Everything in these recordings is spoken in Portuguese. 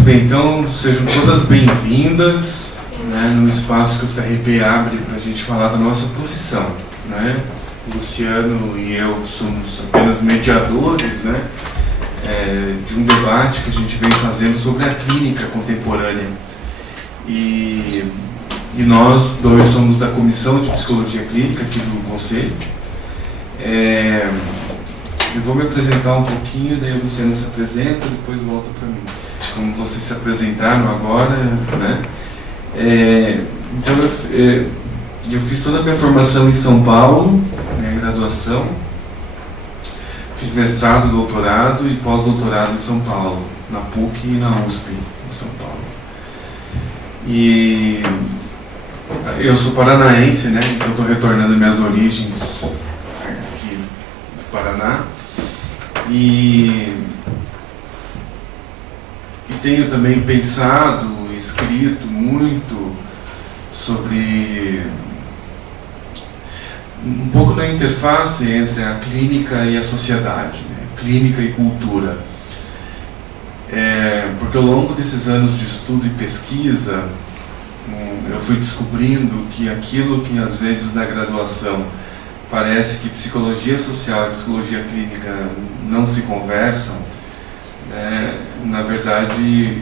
Muito bem, então sejam todas bem-vindas, né, no espaço que o CRP abre para a gente falar da nossa profissão, né? O Luciano e eu somos apenas mediadores, né, de um debate que a gente vem fazendo sobre a clínica contemporânea. E nós dois somos da Comissão de Psicologia Clínica aqui do Conselho. Eu vou me apresentar um pouquinho, daí o Luciano se apresenta, depois volta para mim. Como vocês se apresentaram agora, né? Então eu fiz toda a minha formação em São Paulo, minha graduação, fiz mestrado, doutorado e pós-doutorado em São Paulo, na PUC e na USP, em São Paulo. E eu sou paranaense, né? Então estou retornando minhas origens aqui do Paraná. E tenho também pensado, escrito muito sobre um pouco da interface entre a clínica e a sociedade, né? Clínica e cultura. Porque ao longo desses anos de estudo e pesquisa, eu fui descobrindo que aquilo que às vezes na graduação parece que psicologia social e psicologia clínica não se conversam, na verdade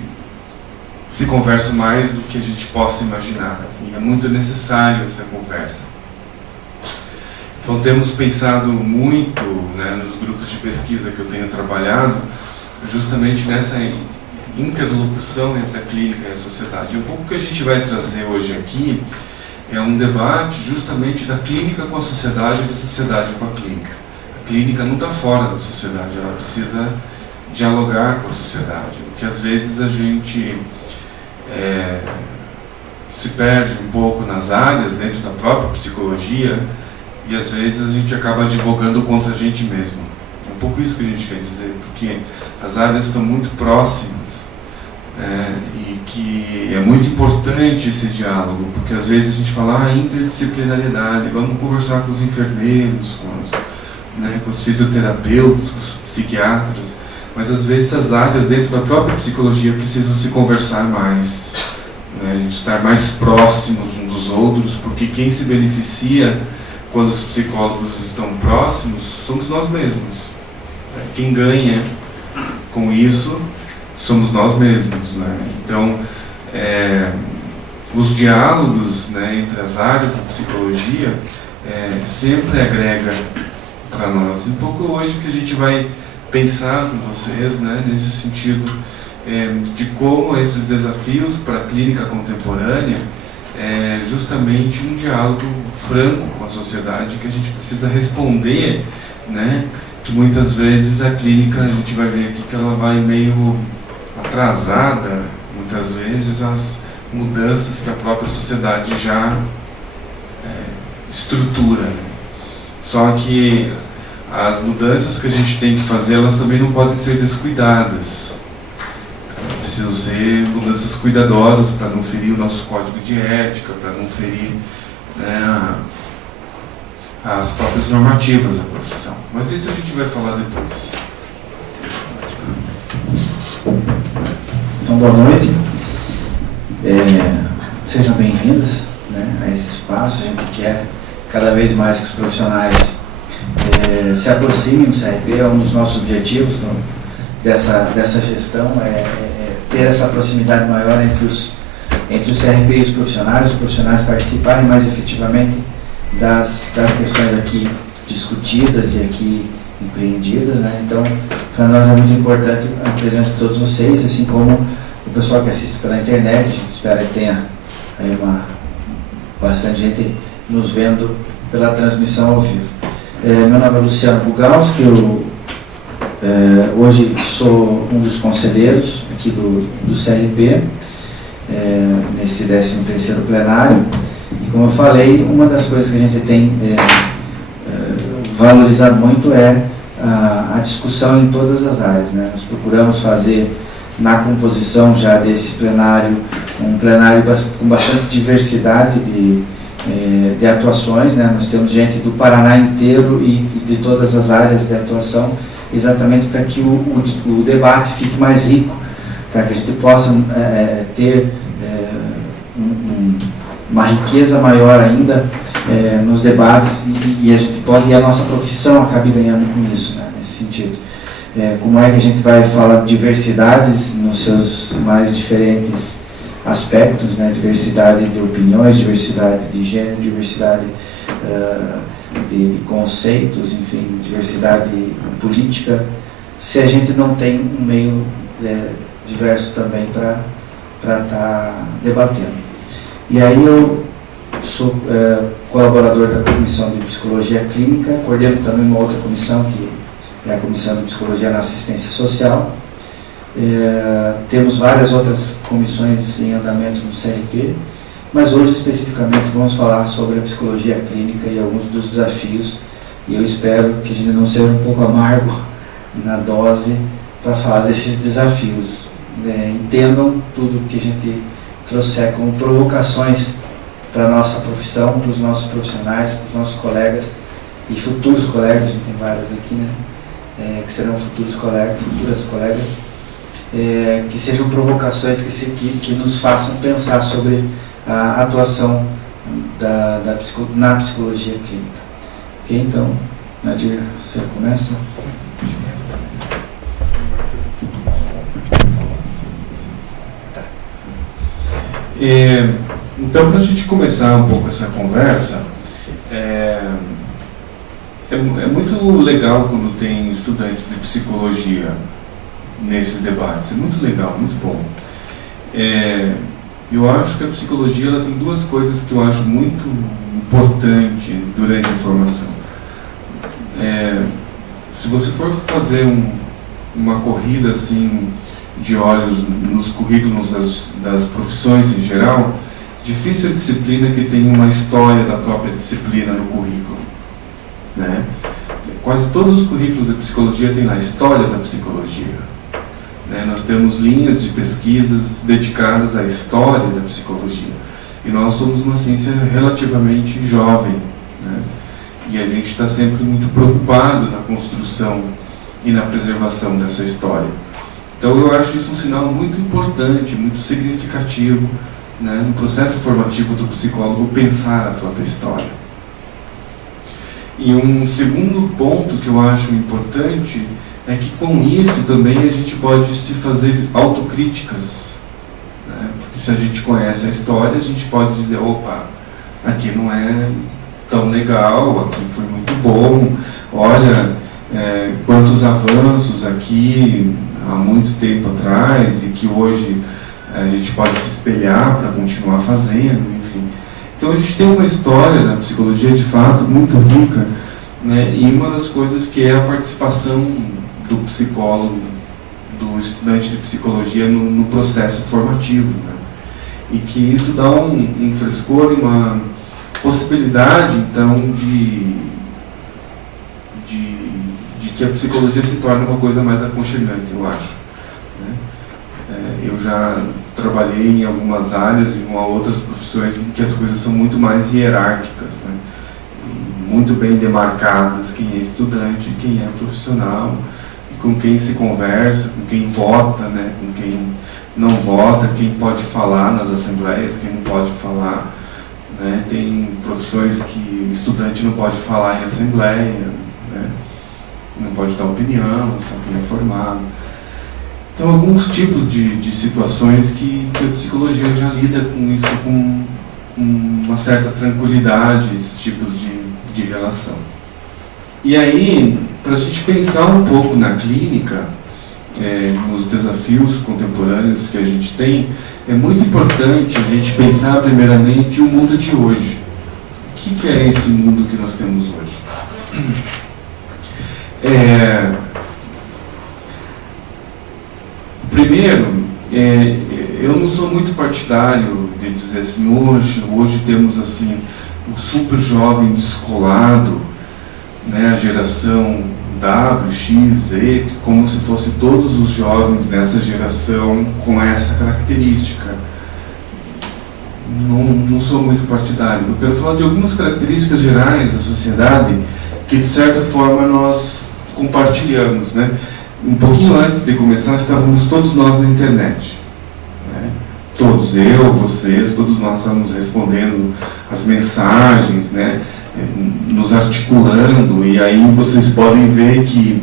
se conversam mais do que a gente possa imaginar, e é muito necessário essa conversa. Então temos pensado muito, né, nos grupos de pesquisa que eu tenho trabalhado, justamente nessa interlocução entre a clínica e a sociedade. E um pouco que a gente vai trazer hoje aqui é um debate justamente da clínica com a sociedade e da sociedade com a clínica. A clínica não está fora da sociedade, ela precisa dialogar com a sociedade, porque às vezes a gente se perde um pouco nas áreas dentro da própria psicologia e às vezes a gente acaba advogando contra a gente mesmo. É um pouco isso que a gente quer dizer, porque as áreas estão muito próximas, e que é muito importante esse diálogo, porque às vezes a gente fala interdisciplinariedade, vamos conversar com os enfermeiros, com os fisioterapeutas, com os psiquiatras, mas às vezes as áreas dentro da própria psicologia precisam se conversar mais, né? A gente estar mais próximos uns dos outros, porque quem se beneficia quando os psicólogos estão próximos somos nós mesmos. Quem ganha com isso somos nós mesmos, né? Então, os diálogos, né, entre as áreas da psicologia sempre agrega para nós. Um pouco hoje que a gente vai pensar com vocês, né, nesse sentido de como esses desafios para a clínica contemporânea é justamente um diálogo franco com a sociedade que a gente precisa responder, né, que muitas vezes a clínica, a gente vai ver aqui que ela vai meio atrasada, muitas vezes, as mudanças que a própria sociedade já estrutura. Só que as mudanças que a gente tem que fazer, elas também não podem ser descuidadas. Precisam ser mudanças cuidadosas para não ferir o nosso código de ética, para não ferir, né, as próprias normativas da profissão. Mas isso a gente vai falar depois. Então, boa noite. Sejam bem-vindas, né, a esse espaço. A gente quer cada vez mais que os profissionais se aproximem do CRP. É um dos nossos objetivos dessa gestão, ter essa proximidade maior entre o CRP e os profissionais participarem mais efetivamente das questões aqui discutidas e aqui empreendidas, né? Então, para nós é muito importante a presença de todos vocês, assim como o pessoal que assiste pela internet. A gente espera que tenha aí bastante gente nos vendo pela transmissão ao vivo. Meu nome é Luciano Bugalski, eu hoje sou um dos conselheiros aqui do CRP, nesse 13º plenário, e como eu falei, uma das coisas que a gente tem valorizado muito é a discussão em todas as áreas, né? Nós procuramos fazer na composição já desse plenário, um plenário com bastante diversidade de atuações, né? Nós temos gente do Paraná inteiro e de todas as áreas de atuação, exatamente para que o debate fique mais rico, para que a gente possa ter uma riqueza maior ainda nos debates e a gente possa, e a nossa profissão acabe ganhando com isso, né, nesse sentido. Como é que a gente vai falar de diversidades nos seus mais diferentes aspectos, né, diversidade de opiniões, diversidade de gênero, diversidade de conceitos, enfim, diversidade política, se a gente não tem um meio diverso também para estar debatendo. E aí eu sou colaborador da Comissão de Psicologia Clínica, coordeno também uma outra comissão, que é a Comissão de Psicologia na Assistência Social. Temos várias outras comissões em andamento no CRP, mas hoje especificamente vamos falar sobre a psicologia clínica e alguns dos desafios, e eu espero que a gente não seja um pouco amargo na dose para falar desses desafios. Entendam tudo que a gente trouxer como provocações para a nossa profissão, para os nossos profissionais, para os nossos colegas e futuros colegas, a gente tem várias aqui, né, que serão futuras colegas, que sejam provocações que nos façam pensar sobre a atuação na psicologia clínica. Ok? Então, Nadir, você começa? Então, para a gente começar um pouco essa conversa, é muito legal quando tem estudantes de psicologia nesses debates. É muito legal, muito bom. Eu acho que a psicologia ela tem duas coisas que eu acho muito importante durante a formação. Se você for fazer uma corrida assim de olhos nos currículos das profissões em geral, difícil a disciplina que tem uma história da própria disciplina no currículo, né? Quase todos os currículos de psicologia têm lá a história da psicologia, né? Nós temos linhas de pesquisas dedicadas à história da psicologia, e nós somos uma ciência relativamente jovem, né? E a gente está sempre muito preocupado na construção e na preservação dessa história. Então eu acho isso um sinal muito importante, muito significativo, né, no processo formativo do psicólogo pensar a própria história. E um segundo ponto que eu acho importante é que com isso também a gente pode se fazer autocríticas, né? Porque se a gente conhece a história, a gente pode dizer, opa, aqui não é tão legal, aqui foi muito bom, olha quantos avanços aqui há muito tempo atrás e que hoje a gente pode se espelhar para continuar fazendo, enfim. Então a gente tem uma história da psicologia de fato muito rica, né, e uma das coisas que é a participação do psicólogo, do estudante de psicologia no processo formativo, né, e que isso dá um frescor e uma possibilidade então de que a psicologia se torne uma coisa mais aconchegante, eu acho, né? Eu já trabalhei em algumas áreas e com outras profissões em que as coisas são muito mais hierárquicas, né? Muito bem demarcadas, quem é estudante, quem é profissional, e com quem se conversa, com quem vota, né? Com quem não vota, quem pode falar nas assembleias, quem não pode falar, né? Tem profissões que o estudante não pode falar em assembleia, né? Não pode dar opinião, só quem é formado. Então, alguns tipos de situações que a psicologia já lida com isso com uma certa tranquilidade, esses tipos de relação. E aí, para a gente pensar um pouco na clínica, nos desafios contemporâneos que a gente tem, é muito importante a gente pensar primeiramente o mundo de hoje. O que é esse mundo que nós temos hoje? Primeiro, eu não sou muito partidário de dizer assim, hoje temos assim o super jovem descolado, né, a geração W, X, Z, como se fosse todos os jovens dessa geração com essa característica. Não sou muito partidário. Eu quero falar de algumas características gerais da sociedade que, de certa forma, nós compartilhamos, né? um pouquinho antes de começar, estávamos todos nós na internet, né? Todos, eu, vocês, todos nós estávamos respondendo as mensagens, né? Nos articulando, e aí vocês podem ver que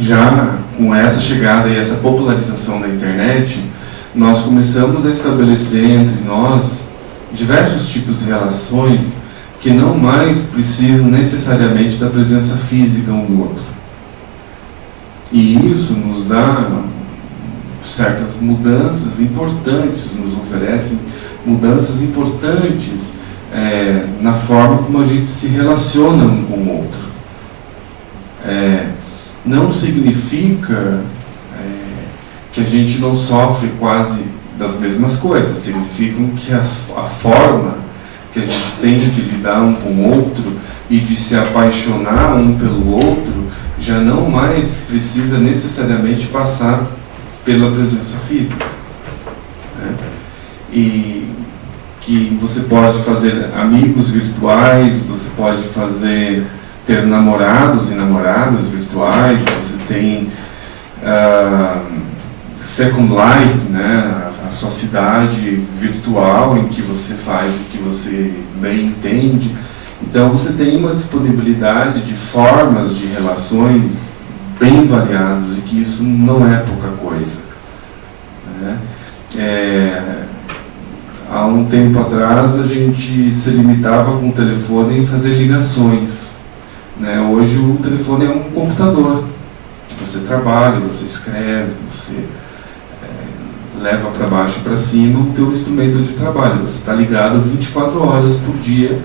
já com essa chegada e essa popularização da internet, nós começamos a estabelecer entre nós diversos tipos de relações que não mais precisam necessariamente da presença física um do outro. E isso nos dá certas mudanças importantes, nos oferecem mudanças importantes na forma como a gente se relaciona um com o outro. Não significa que a gente não sofre quase das mesmas coisas, significa que a forma que a gente tem de lidar um com o outro e de se apaixonar um pelo outro já não mais precisa necessariamente passar pela presença física, né? E que você pode fazer amigos virtuais, você pode ter namorados e namoradas virtuais, você tem Second Life, né? A sua cidade virtual em que você faz o que você bem entende. Então você tem uma disponibilidade de formas de relações bem variadas, e que isso não é pouca coisa, né? Há um tempo atrás a gente se limitava com o telefone em fazer ligações, né? Hoje o telefone é um computador. Você trabalha, você escreve, você leva para baixo e para cima o teu instrumento de trabalho. Você está ligado 24 horas por dia,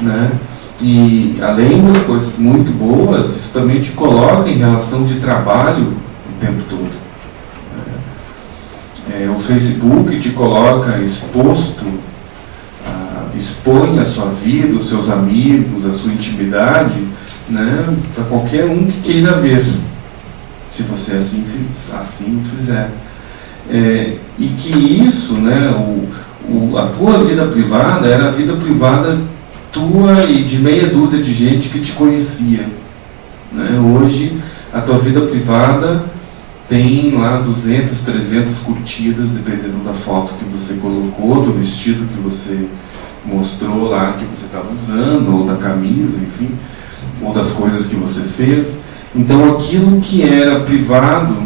né? E além das coisas muito boas, isso também te coloca em relação de trabalho o tempo todo. O Facebook te coloca exposto, expõe a sua vida, os seus amigos, a sua intimidade, né, para qualquer um que queira ver, se você assim fizer. E que isso, né, a tua vida privada era a vida privada tua e de meia dúzia de gente que te conhecia, né? Hoje a tua vida privada tem lá 200, 300 curtidas, dependendo da foto que você colocou, do vestido que você mostrou lá que você estava usando, ou da camisa, enfim, ou das coisas que você fez. Então aquilo que era privado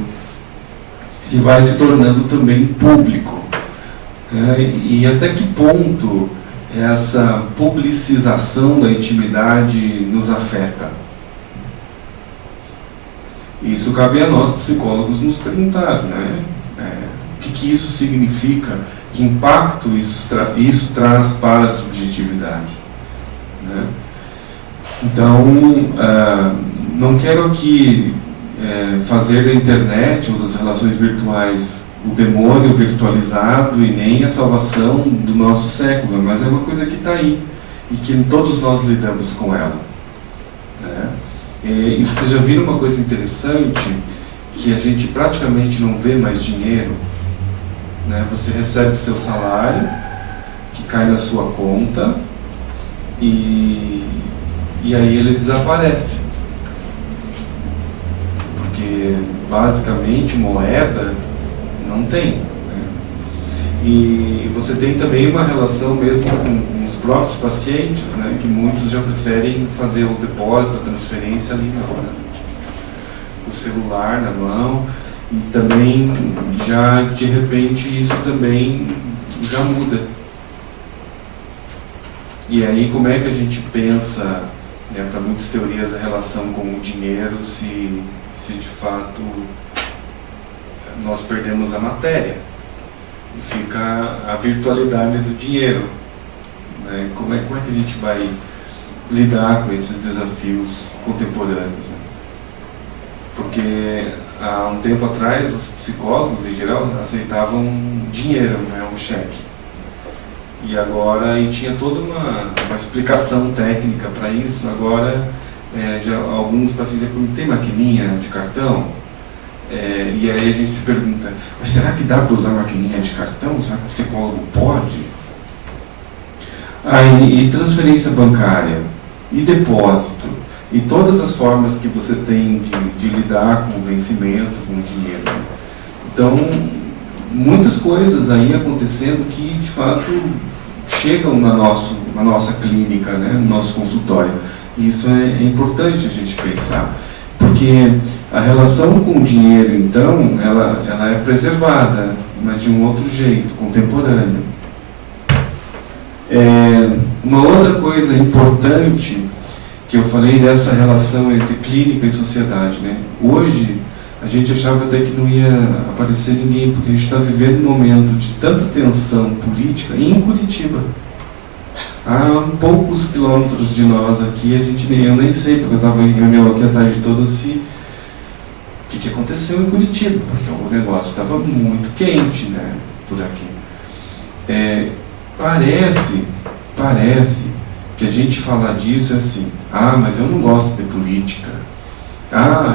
e vai se tornando também público, né? E até que ponto essa publicização da intimidade nos afeta? Isso cabe a nós, psicólogos, nos perguntar, né? O que isso significa, que impacto isso traz para a subjetividade, né? Então, não quero aqui fazer da internet ou das relações virtuais o demônio virtualizado e nem a salvação do nosso século, mas é uma coisa que está aí e que todos nós lidamos com ela, né? E vocês já viram uma coisa interessante, que a gente praticamente não vê mais dinheiro, né? Você recebe o seu salário, que cai na sua conta, e aí ele desaparece, porque basicamente moeda não tem, né? E você tem também uma relação mesmo com os próprios pacientes, né? Que muitos já preferem fazer o depósito, a transferência ali na hora, o celular na mão, e também já de repente isso também já muda. E aí como é que a gente pensa, né, para muitas teorias, a relação com o dinheiro, se de fato nós perdemos a matéria e fica a virtualidade do dinheiro, né? Como é que a gente vai lidar com esses desafios contemporâneos, né? Porque há um tempo atrás os psicólogos em geral aceitavam dinheiro, né, um cheque, e agora tinha toda uma explicação técnica para isso. Agora já alguns pacientes perguntam: tem maquininha de cartão? E aí a gente se pergunta: mas será que dá para usar maquininha de cartão? Será que o psicólogo pode? E transferência bancária? E depósito? e todas as formas que você tem de lidar com o vencimento, com o dinheiro. Então, muitas coisas aí acontecendo que, de fato, chegam na nossa clínica, né, no nosso consultório. E isso é importante a gente pensar, porque a relação com o dinheiro, então, ela é preservada, mas de um outro jeito, contemporâneo. Uma outra coisa importante que eu falei dessa relação entre clínica e sociedade, né? Hoje, a gente achava até que não ia aparecer ninguém, porque a gente está vivendo um momento de tanta tensão política, e em Curitiba. Há poucos quilômetros de nós aqui, eu nem sei, porque eu estava em reunião aqui a tarde toda, o que aconteceu em Curitiba, porque o negócio estava muito quente, né, por aqui. Parece que a gente falar disso é assim, mas eu não gosto de política.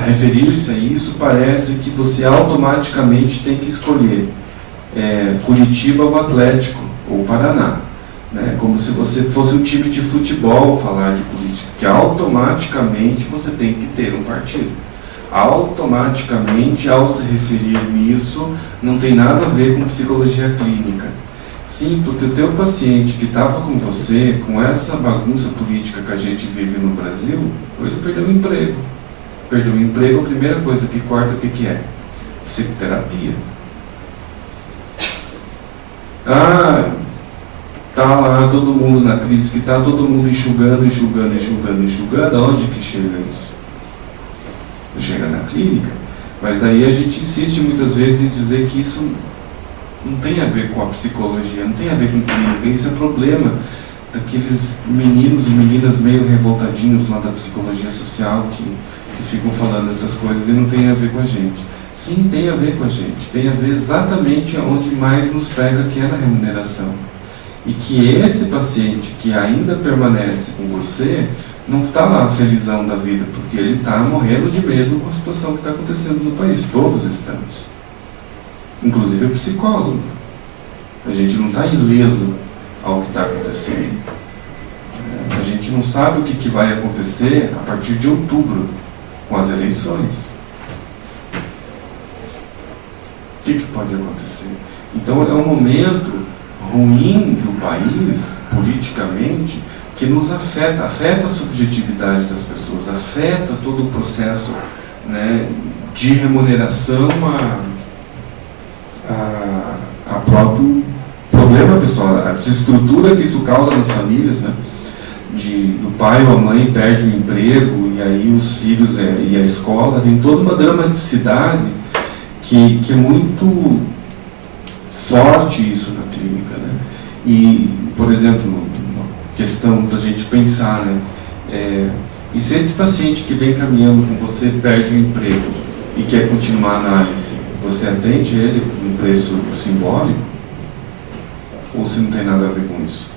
Referir-se a isso parece que você automaticamente tem que escolher Curitiba ou Atlético, ou Paraná. Né? Como se você fosse um time de futebol falar de política, que automaticamente você tem que ter um partido. Automaticamente, ao se referir nisso, não tem nada a ver com psicologia clínica. Sim, porque o teu paciente que estava com você, com essa bagunça política que a gente vive no Brasil, ele perdeu o emprego. Perdeu o emprego, a primeira coisa que corta, o que é? Psicoterapia. Está lá todo mundo na crise, que está todo mundo enxugando, aonde que chega isso? Chega na clínica. Mas daí a gente insiste muitas vezes em dizer que isso não tem a ver com a psicologia, não tem a ver com clínica. Isso é problema daqueles meninos e meninas meio revoltadinhos lá da psicologia social que ficam falando essas coisas e não tem a ver com a gente. Sim, tem a ver com a gente. Tem a ver exatamente onde mais nos pega, que é na remuneração. E que esse paciente que ainda permanece com você não está lá felizão da vida, porque ele está morrendo de medo com a situação que está acontecendo no país. Todos estamos. Inclusive o psicólogo. A gente não está ileso ao que está acontecendo. A gente não sabe o que vai acontecer a partir de outubro, com as eleições. O que pode acontecer? Então é um momento ruim do país, politicamente, que nos afeta a subjetividade das pessoas, afeta todo o processo, né, de remuneração a próprio problema pessoal, a desestrutura que isso causa nas famílias, né? Do pai ou a mãe perde o emprego, e aí os filhos e a escola, tem toda uma dramaticidade que é muito forte isso na clínica, né? E, por exemplo, uma questão para a gente pensar, né? E se esse paciente que vem caminhando com você perde o emprego e quer continuar a análise, você atende ele com um preço simbólico? Ou se não tem nada a ver com isso?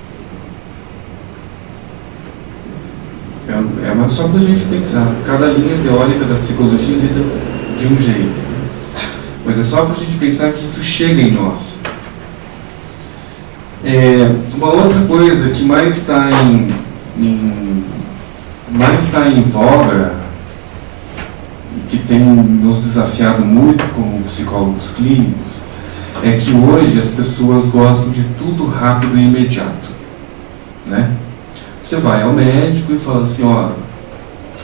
É só para a gente pensar. Cada linha teórica da psicologia lida de um jeito. Mas é só para a gente pensar que isso chega em nós. Uma outra coisa que mais está em voga, que tem nos desafiado muito como psicólogos clínicos, é que hoje as pessoas gostam de tudo rápido e imediato, né? Você vai ao médico e fala assim, tô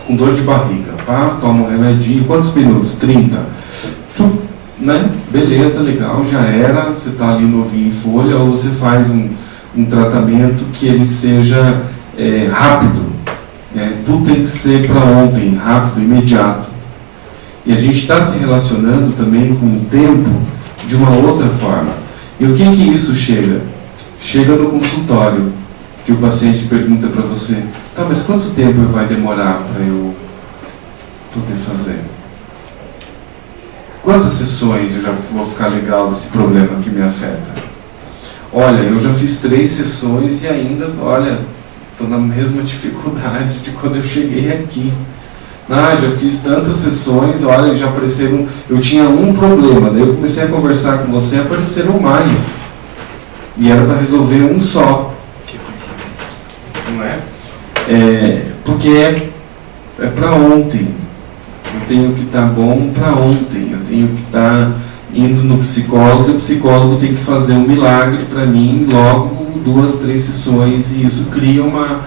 com dor de barriga, toma um remedinho, quantos minutos? 30. Né? Beleza, legal, já era, você está ali novinho em folha, ou você faz um tratamento que ele seja rápido, né? Tudo tem que ser para ontem, rápido, imediato. E a gente está se relacionando também com o tempo de uma outra forma. E o que isso chega? Chega no consultório, que o paciente pergunta para você, mas quanto tempo vai demorar para eu poder fazer? Quantas sessões eu já vou ficar legal desse problema que me afeta? Olha, eu já fiz 3 sessões e ainda, estou na mesma dificuldade de quando eu cheguei aqui. Já fiz tantas sessões, já apareceram, eu tinha um problema, daí eu comecei a conversar com você, apareceram mais. E era para resolver um só. Não é? Porque é para ontem. Eu tenho que estar bom para ontem. Eu tenho que estar indo no psicólogo, e o psicólogo tem que fazer um milagre para mim logo 2, 3 sessões, e isso cria uma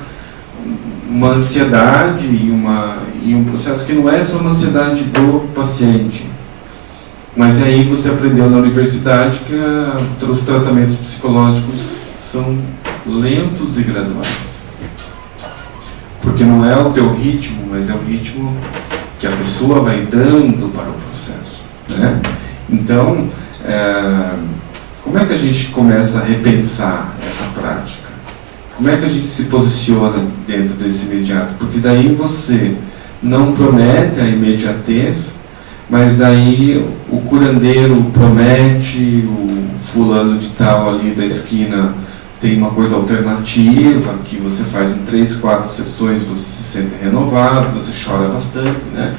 ansiedade e um processo que não é só uma ansiedade do paciente. Mas aí você aprendeu na universidade que os tratamentos psicológicos são lentos e graduais. Porque não é o teu ritmo, mas é o ritmo que a pessoa vai dando para o processo, né? Então, como é que a gente começa a repensar essa prática? Como é que a gente se posiciona dentro desse imediato? Porque daí você não promete a imediatez, mas daí o curandeiro promete, o fulano de tal ali da esquina tem uma coisa alternativa, que você faz em 3, 4 sessões, você se sente renovado, você chora bastante, né?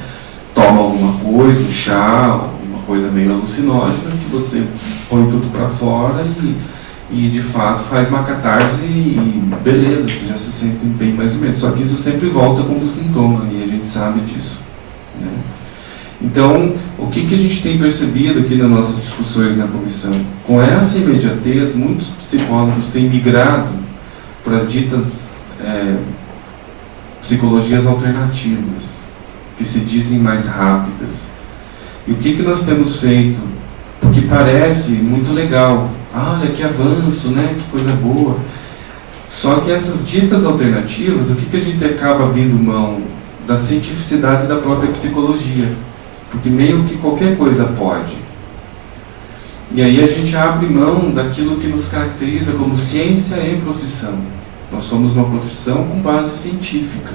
Toma alguma coisa, um chá, uma coisa meio alucinógena, que você põe tudo para fora e de fato faz uma catarse e beleza, você já se sente bem mais ou menos. Só que isso sempre volta como sintoma e a gente sabe disso, né? Então, o que a gente tem percebido aqui nas nossas discussões na comissão? Com essa imediatez, muitos psicólogos têm migrado para ditas psicologias alternativas, que se dizem mais rápidas. E o que nós temos feito? Porque parece muito legal. Olha, que avanço, né? Que coisa boa. Só que essas ditas alternativas, o que a gente acaba abrindo mão? Da cientificidade da própria psicologia. Porque meio que qualquer coisa pode. E aí a gente abre mão daquilo que nos caracteriza como ciência e profissão. Nós somos uma profissão com base científica.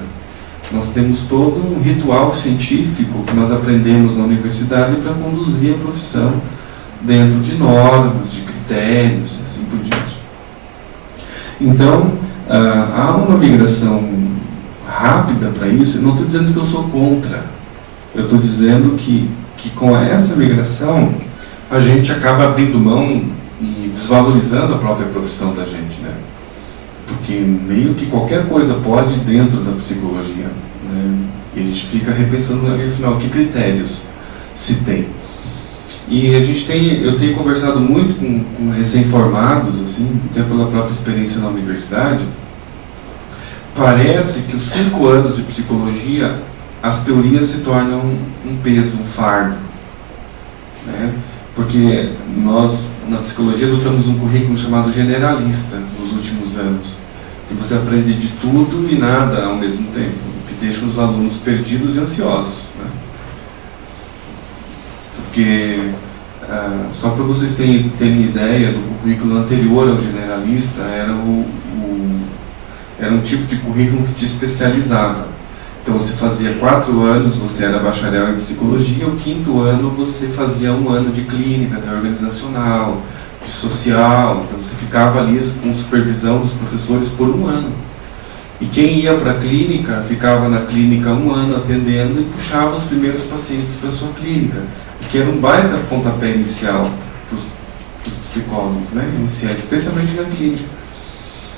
Nós temos todo um ritual científico que nós aprendemos na universidade para conduzir a profissão dentro de normas, de critérios, e assim por diante. Então, há uma migração rápida para isso. Eu não estou dizendo que eu sou contra. Eu estou dizendo que com essa migração a gente acaba abrindo mão e desvalorizando a própria profissão da gente, né? Porque meio que qualquer coisa pode dentro da psicologia, né? E a gente fica repensando, afinal, que critérios se tem. E eu tenho conversado muito com recém-formados, assim, até pela própria experiência na universidade. Parece que os 5 anos de psicologia, as teorias se tornam um peso, um fardo, né? Porque nós, na psicologia, adotamos um currículo chamado generalista nos últimos anos, que você aprende de tudo e nada ao mesmo tempo, que deixa os alunos perdidos e ansiosos, né? Porque, só para vocês terem ideia, do currículo anterior ao generalista, era um tipo de currículo que te especializava. Então você fazia 4 anos, você era bacharel em psicologia, o 5º ano você fazia 1 ano de clínica, de organizacional, de social, então você ficava ali com supervisão dos professores por 1 ano. E quem ia para a clínica, ficava na clínica 1 ano atendendo e puxava os primeiros pacientes para a sua clínica, que era um baita pontapé inicial para os psicólogos, né, iniciais, especialmente na clínica.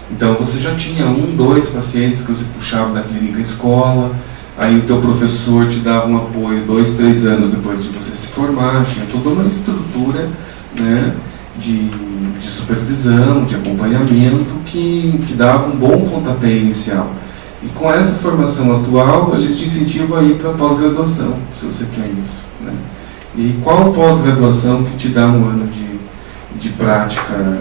Então você já tinha 1, 2 pacientes que você puxava da clínica escola, aí o teu professor te dava um apoio 2, 3 anos depois de você se formar, tinha toda uma estrutura, né, de supervisão, de acompanhamento que dava um bom pontapé inicial. E com essa formação atual, eles te incentivam a ir para a pós-graduação, se você quer isso, né? E qual pós-graduação que te dá 1 ano de prática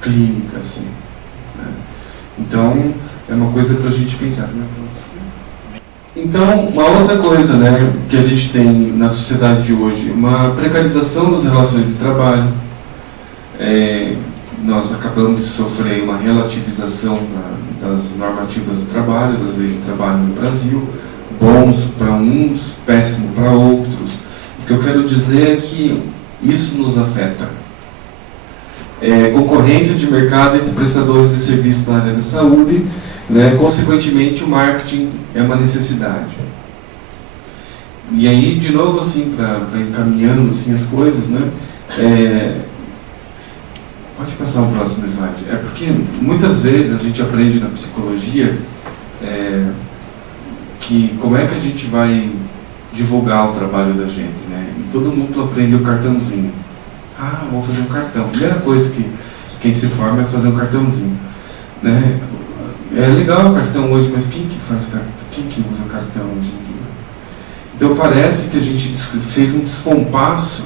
clínica, assim, né? Então, é uma coisa para a gente pensar, né? Então, uma outra coisa, né, que a gente tem na sociedade de hoje, uma precarização das relações de trabalho. Nós acabamos de sofrer uma relativização das normativas do trabalho, das leis de trabalho no Brasil, bons para uns, péssimo para outros. O que eu quero dizer é que isso nos afeta. Concorrência de mercado entre prestadores de serviços na área da saúde, né? Consequentemente o marketing é uma necessidade. E aí, de novo, assim, para encaminhando assim, as coisas, né? Pode passar o próximo slide. Porque muitas vezes a gente aprende na psicologia que como é que a gente vai divulgar o trabalho da gente, né? E todo mundo aprende o cartãozinho. Ah, vou fazer um cartão. A primeira coisa que quem se forma é fazer um cartãozinho, né? É legal o cartão hoje, mas quem que faz cartão? Quem que usa cartão hoje em dia? Então parece que a gente fez um descompasso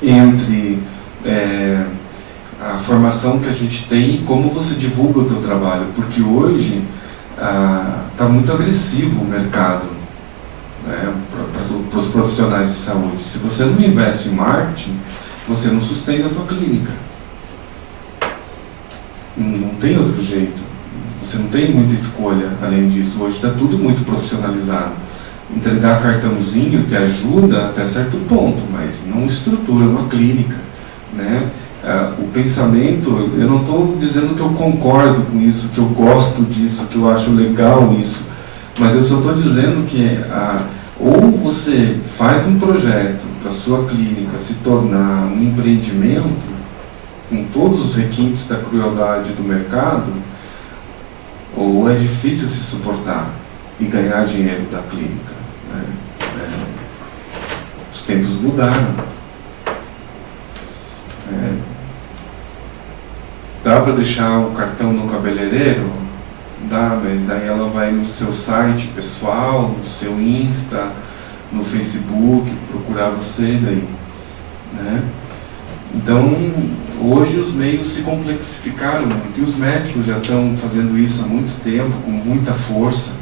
entre a formação que a gente tem e como você divulga o teu trabalho, porque hoje está muito agressivo o mercado, né, para os profissionais de saúde. Se você não investe em marketing, você não sustenta a tua clínica. Não tem outro jeito. Você não tem muita escolha além disso. Hoje está tudo muito profissionalizado. Entregar cartãozinho te ajuda até certo ponto, mas não estrutura uma clínica, né? O pensamento, eu não estou dizendo que eu concordo com isso, que eu gosto disso, que eu acho legal isso, mas eu só estou dizendo que ou você faz um projeto para a sua clínica se tornar um empreendimento, com todos os requintes da crueldade do mercado, ou é difícil se suportar e ganhar dinheiro da clínica, né? Os tempos mudaram. Dá para deixar o cartão no cabeleireiro? Dá, mas daí ela vai no seu site pessoal, no seu Insta, no Facebook, procurar você daí, né? Então, hoje os meios se complexificaram muito, e os médicos já estão fazendo isso há muito tempo, com muita força,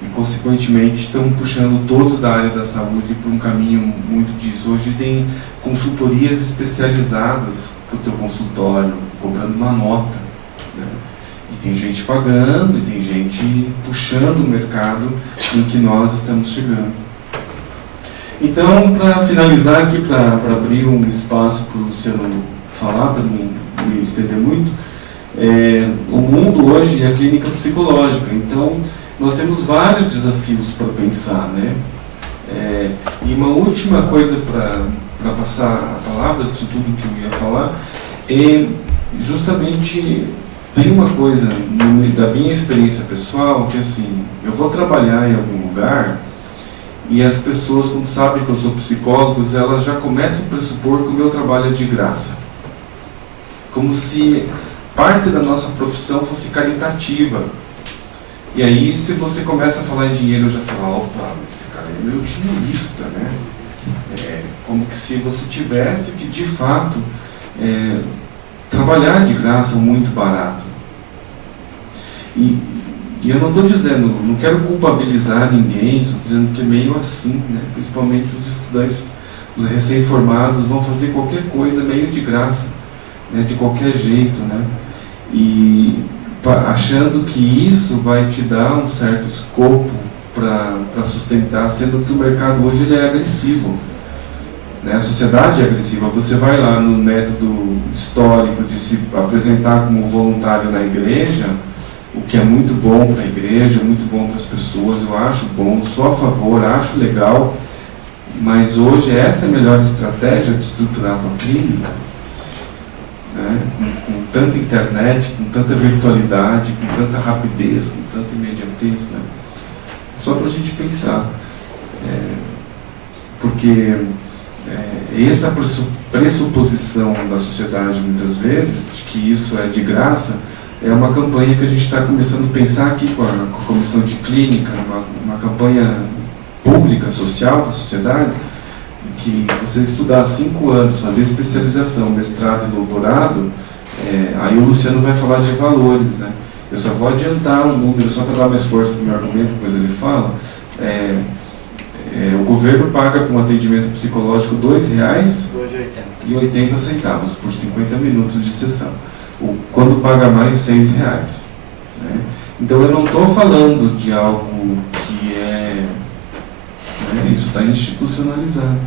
e consequentemente estão puxando todos da área da saúde para um caminho muito disso. Hoje tem consultorias especializadas para o teu consultório, cobrando uma nota, né? E tem gente pagando, e tem gente puxando o mercado em que nós estamos chegando. Então, para finalizar aqui, para abrir um espaço para o Luciano falar, para não me estender muito, o mundo hoje é a clínica psicológica, então nós temos vários desafios para pensar, né? E uma última coisa para passar a palavra disso tudo que eu ia falar, justamente tem uma coisa da minha experiência pessoal, que assim, eu vou trabalhar em algum lugar e as pessoas, quando sabem que eu sou psicólogo, elas já começam a pressupor que o meu trabalho é de graça, como se parte da nossa profissão fosse caritativa. E aí, se você começa a falar em dinheiro, eu já falo, opa, esse cara é meu dinheirista, né? Como que se você tivesse que, de fato, trabalhar de graça muito barato. E eu não estou dizendo, não quero culpabilizar ninguém, estou dizendo que é meio assim, né? Principalmente os estudantes, os recém-formados, vão fazer qualquer coisa meio de graça, né? De qualquer jeito, né? E achando que isso vai te dar um certo escopo para sustentar, sendo que o mercado hoje ele é agressivo, né? A sociedade é agressiva. Você vai lá no método histórico de se apresentar como voluntário na igreja, o que é muito bom para a igreja, muito bom para as pessoas, eu acho bom, sou a favor, acho legal, mas hoje essa é a melhor estratégia de estruturar uma clínica, né? Com tanta internet, com tanta virtualidade, com tanta rapidez, com tanta imediatez, né? Só para a gente pensar, porque essa pressuposição da sociedade muitas vezes, de que isso é de graça, é uma campanha que a gente está começando a pensar aqui com a comissão de clínica, uma campanha pública, social da sociedade, que você estudar 5 anos, fazer especialização, mestrado e doutorado, aí o Luciano vai falar de valores, né? Eu só vou adiantar um número, só para dar mais força para o meu argumento, depois ele fala. O governo paga para um atendimento psicológico R$ 2,80 por 50 minutos de sessão. Quando paga mais, R$ 6. Né? Então eu não estou falando de algo que isso está institucionalizado.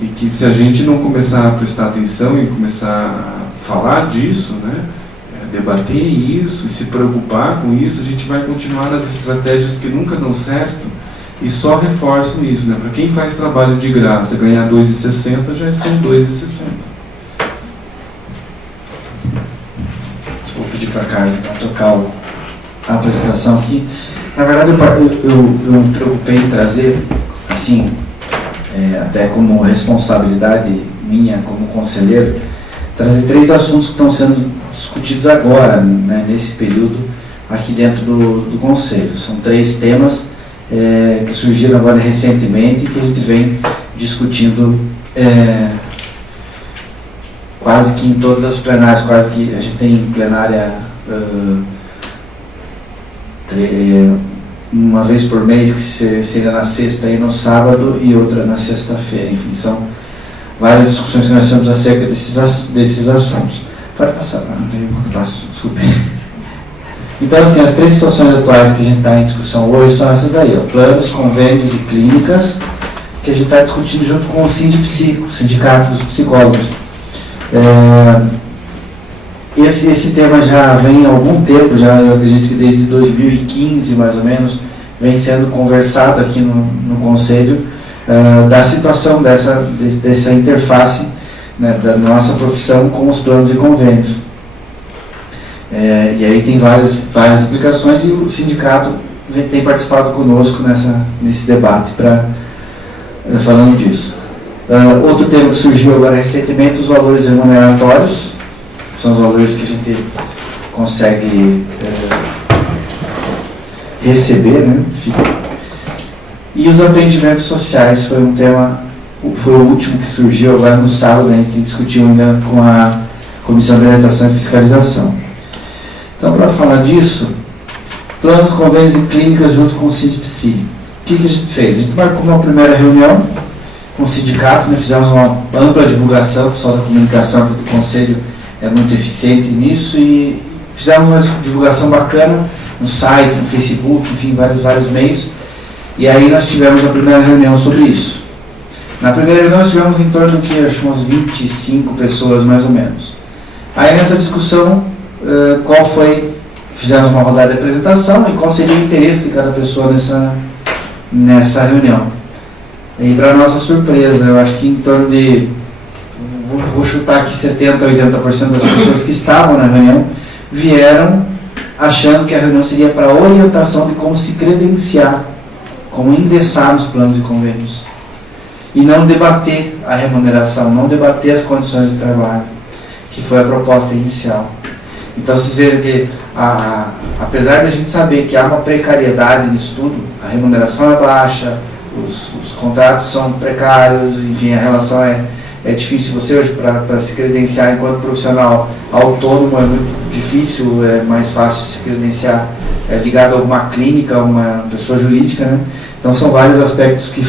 E que se a gente não começar a prestar atenção e começar a falar disso, né, debater isso e se preocupar com isso, a gente vai continuar nas estratégias que nunca dão certo e só reforçam isso, né? Para quem faz trabalho de graça, ganhar R$ 2,60 já são R$ 2,60. Vou pedir para a Carla tocar a apresentação aqui. Na verdade, eu me preocupei em trazer, assim, até como responsabilidade minha como conselheiro, trazer 3 assuntos que estão sendo discutidos agora, né, nesse período, aqui dentro do Conselho. São 3 temas que surgiram agora recentemente e que a gente vem discutindo quase que em todas as plenárias, quase que a gente tem plenária uma vez por mês, que seria na sexta e no sábado, e outra na sexta-feira. Enfim, são várias discussões que nós temos acerca desses assuntos. Pode passar, desculpe. Então, assim, as 3 situações atuais que a gente está em discussão hoje são essas aí, ó, planos, convênios e clínicas, que a gente está discutindo junto com o Sindipsi, o Sindicato dos Psicólogos. Esse tema já vem há algum tempo, já, eu acredito que desde 2015, mais ou menos, vem sendo conversado aqui no Conselho, da situação dessa interface, né, da nossa profissão com os planos e convênios. E aí tem várias implicações, e o sindicato tem participado conosco nesse debate, falando disso. Outro tema que surgiu agora recentemente, os valores remuneratórios, que são os valores que a gente consegue receber, né? E os atendimentos sociais foi um tema, foi o último que surgiu agora no sábado, a gente discutiu ainda com a Comissão de Orientação e Fiscalização. Então, para falar disso, planos, convênios e clínicas junto com o Sindipsi. O que a gente fez? A gente marcou uma primeira reunião com o sindicato, né? Fizemos uma ampla divulgação, o pessoal da comunicação aqui do Conselho é muito eficiente nisso, e fizemos uma divulgação bacana no site, no Facebook, enfim, vários meios. E aí nós tivemos a primeira reunião sobre isso. Na primeira reunião nós tivemos em torno de acho umas 25 pessoas mais ou menos. Aí nessa discussão, fizemos uma rodada de apresentação e qual seria o interesse de cada pessoa nessa reunião. E para nossa surpresa, eu acho que em torno de, vou chutar aqui 70% a 80% das pessoas que estavam na reunião vieram achando que a reunião seria para orientação de como se credenciar, como ingressar nos planos e convênios, e não debater a remuneração, não debater as condições de trabalho, que foi a proposta inicial. Então vocês veem que, apesar de a gente saber que há uma precariedade nisso tudo, a remuneração é baixa, os contratos são precários, enfim, a relação é difícil. Você hoje, para se credenciar enquanto profissional autônomo, é muito difícil, é mais fácil se credenciar ligado a alguma clínica, a uma pessoa jurídica, né? Então são vários aspectos que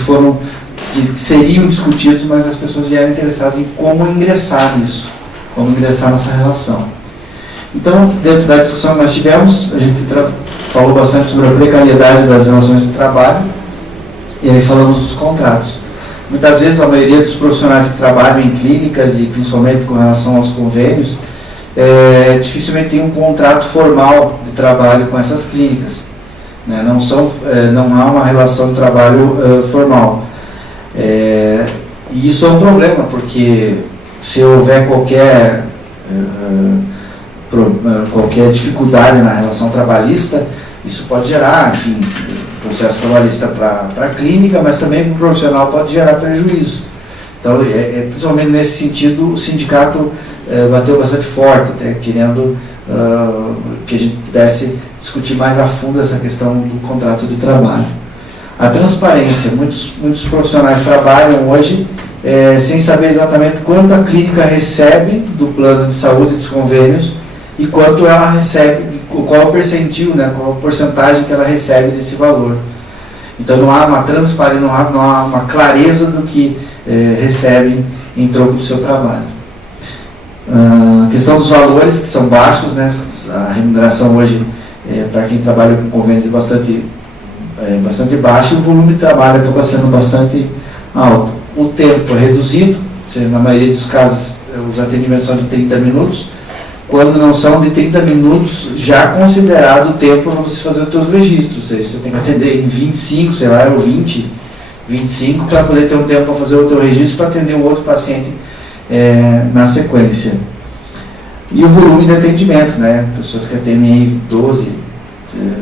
seriam discutidos, mas as pessoas vieram interessadas em como ingressar nisso, como ingressar nessa relação. Então, dentro da discussão que nós tivemos, a gente falou bastante sobre a precariedade das relações de trabalho, e aí falamos dos contratos. Muitas vezes a maioria dos profissionais que trabalham em clínicas, e principalmente com relação aos convênios, dificilmente tem um contrato formal de trabalho com essas clínicas, né? Não há uma relação de trabalho formal. E isso é um problema, porque se houver qualquer dificuldade na relação trabalhista, isso pode gerar, enfim, processo trabalhista para a clínica, mas também para o profissional pode gerar prejuízo. Então, principalmente nesse sentido, o sindicato bateu bastante forte, até querendo que a gente pudesse discutir mais a fundo essa questão do contrato de trabalho. A transparência, muitos profissionais trabalham hoje sem saber exatamente quanto a clínica recebe do plano de saúde e dos convênios e quanto ela recebe, qual é o percentil, né, qual a porcentagem que ela recebe desse valor. Então não há uma transparência, não há uma clareza do que recebe em troco do seu trabalho. A questão dos valores, que são baixos, né, a remuneração hoje, para quem trabalha com convênios, é bastante baixo, e o volume de trabalho acaba sendo bastante alto. O tempo é reduzido, ou seja, na maioria dos casos os atendimentos são de 30 minutos, quando não são de 30 minutos, já considerado o tempo para você fazer os seus registros, ou seja, você tem que atender em 25, sei lá, ou 20, 25, para poder ter um tempo para fazer o teu registro, para atender o outro paciente na sequência. E o volume de atendimentos, né? Pessoas que atendem aí 12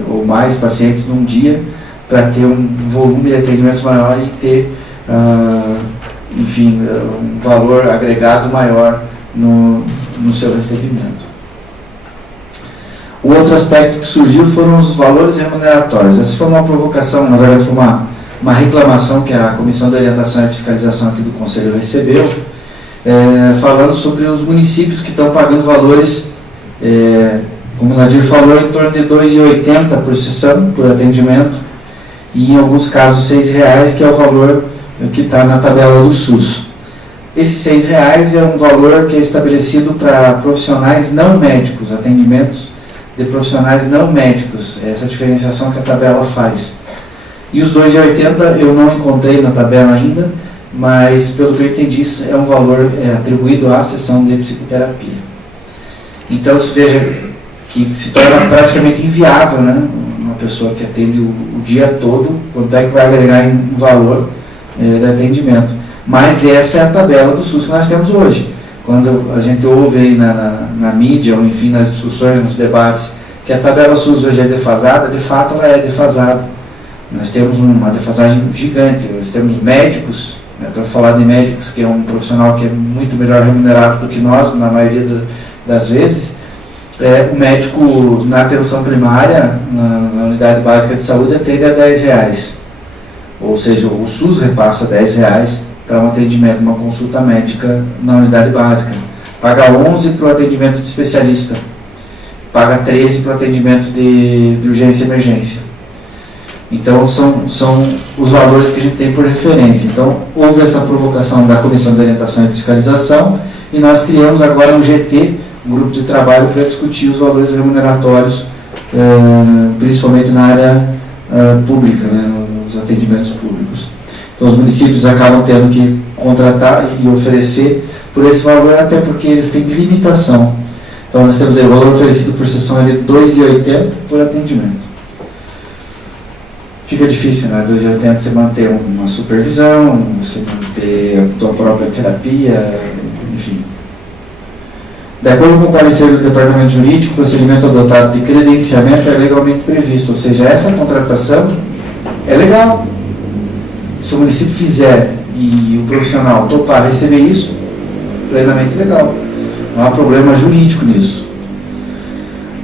ou ou mais pacientes num dia, para ter um volume de atendimentos maior e ter, enfim, um valor agregado maior no seu recebimento. O outro aspecto que surgiu foram os valores remuneratórios. Essa foi uma provocação, na verdade foi uma reclamação que a Comissão de Orientação e Fiscalização aqui do Conselho recebeu, falando sobre os municípios que estão pagando valores, como o Nadir falou, em torno de R$ 2,80 por sessão, por atendimento, e em alguns casos R$ 6,00, que é o valor que está na tabela do SUS. Esse R$ 6,00 é um valor que é estabelecido para profissionais não médicos, atendimentos de profissionais não médicos, essa diferenciação que a tabela faz. E os R$ 2,80 eu não encontrei na tabela ainda, mas pelo que eu entendi é um valor atribuído à sessão de psicoterapia. Então se veja que se torna praticamente inviável, né? Uma pessoa que atende o dia todo, quanto é que vai agregar em valor de atendimento. Mas essa é a tabela do SUS que nós temos hoje. Quando a gente ouve aí na mídia, ou enfim, nas discussões, nos debates, que a tabela SUS hoje é defasada, de fato ela é defasada. Nós temos uma defasagem gigante. Nós temos médicos, para falar de médicos, que é um profissional que é muito melhor remunerado do que nós, na maioria das vezes. O médico na atenção primária, na unidade básica de saúde, atende a R$10. Ou seja, o SUS repassa R$10 para um atendimento, uma consulta médica na unidade básica. Paga 11 para o atendimento de especialista. Paga 13 para o atendimento de urgência e emergência. Então, são os valores que a gente tem por referência. Então, houve essa provocação da Comissão de Orientação e Fiscalização e nós criamos agora um GT, um grupo de trabalho, para discutir os valores remuneratórios, principalmente na área pública, né, nos atendimentos públicos. Então, os municípios acabam tendo que contratar e oferecer por esse valor, até porque eles têm limitação. Então, nós temos aí o valor oferecido por sessão de R$ 2,80 por atendimento. Fica difícil, né? R$ 2,80 você manter uma supervisão, você manter a tua própria terapia, enfim. De acordo com o parecer do Departamento Jurídico, o procedimento adotado de credenciamento é legalmente previsto, ou seja, essa contratação é legal. Se o município fizer e o profissional topar receber isso, plenamente legal. Não há problema jurídico nisso.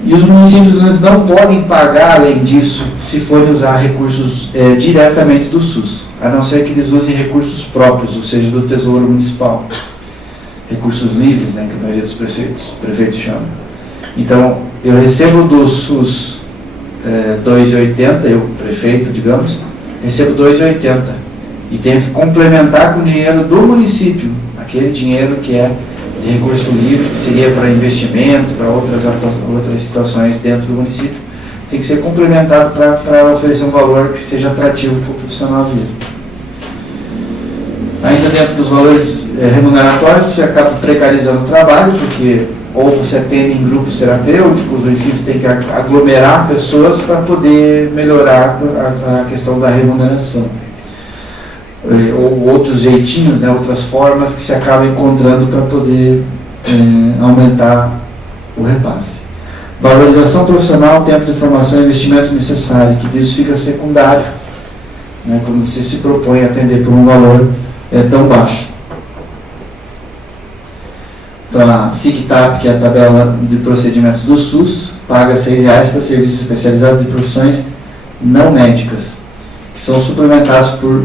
E os municípios não podem pagar, além disso, se forem usar recursos diretamente do SUS, a não ser que eles usem recursos próprios, ou seja, do Tesouro Municipal. Recursos livres, né, que a maioria dos prefeitos chama. Então, eu recebo do SUS R$2,80, eu, prefeito, digamos, recebo R$2,80. E tenho que complementar com dinheiro do município, aquele dinheiro que é de recurso livre, que seria para investimento, para outras situações dentro do município, tem que ser complementado para oferecer um valor que seja atrativo para o profissional vir. Ainda dentro dos valores remuneratórios, você acaba precarizando o trabalho, porque ou você atende em grupos terapêuticos, ou enfim, você tem que aglomerar pessoas para poder melhorar a questão da remuneração. Ou outros jeitinhos, né, outras formas que se acaba encontrando para poder aumentar o repasse. Valorização profissional, tempo de formação e investimento necessário, que isso fica secundário, né, quando você se propõe a atender por um valor tão baixo. Então a SIGTAP, que é a tabela de procedimentos do SUS, paga R$6 para serviços especializados de profissões não médicas, que são suplementados por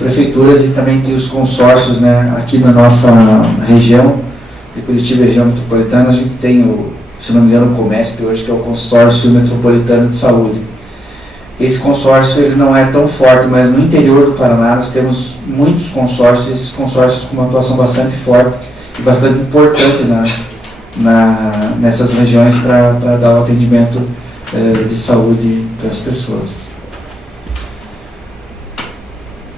prefeituras, e também tem os consórcios, né, aqui na nossa região, de Curitiba e região metropolitana, a gente tem, se não me engano, o COMESP hoje, que é o Consórcio Metropolitano de Saúde. Esse consórcio ele não é tão forte, mas no interior do Paraná nós temos muitos consórcios, esses consórcios com uma atuação bastante forte e bastante importante nessas regiões para dar o atendimento de saúde para as pessoas.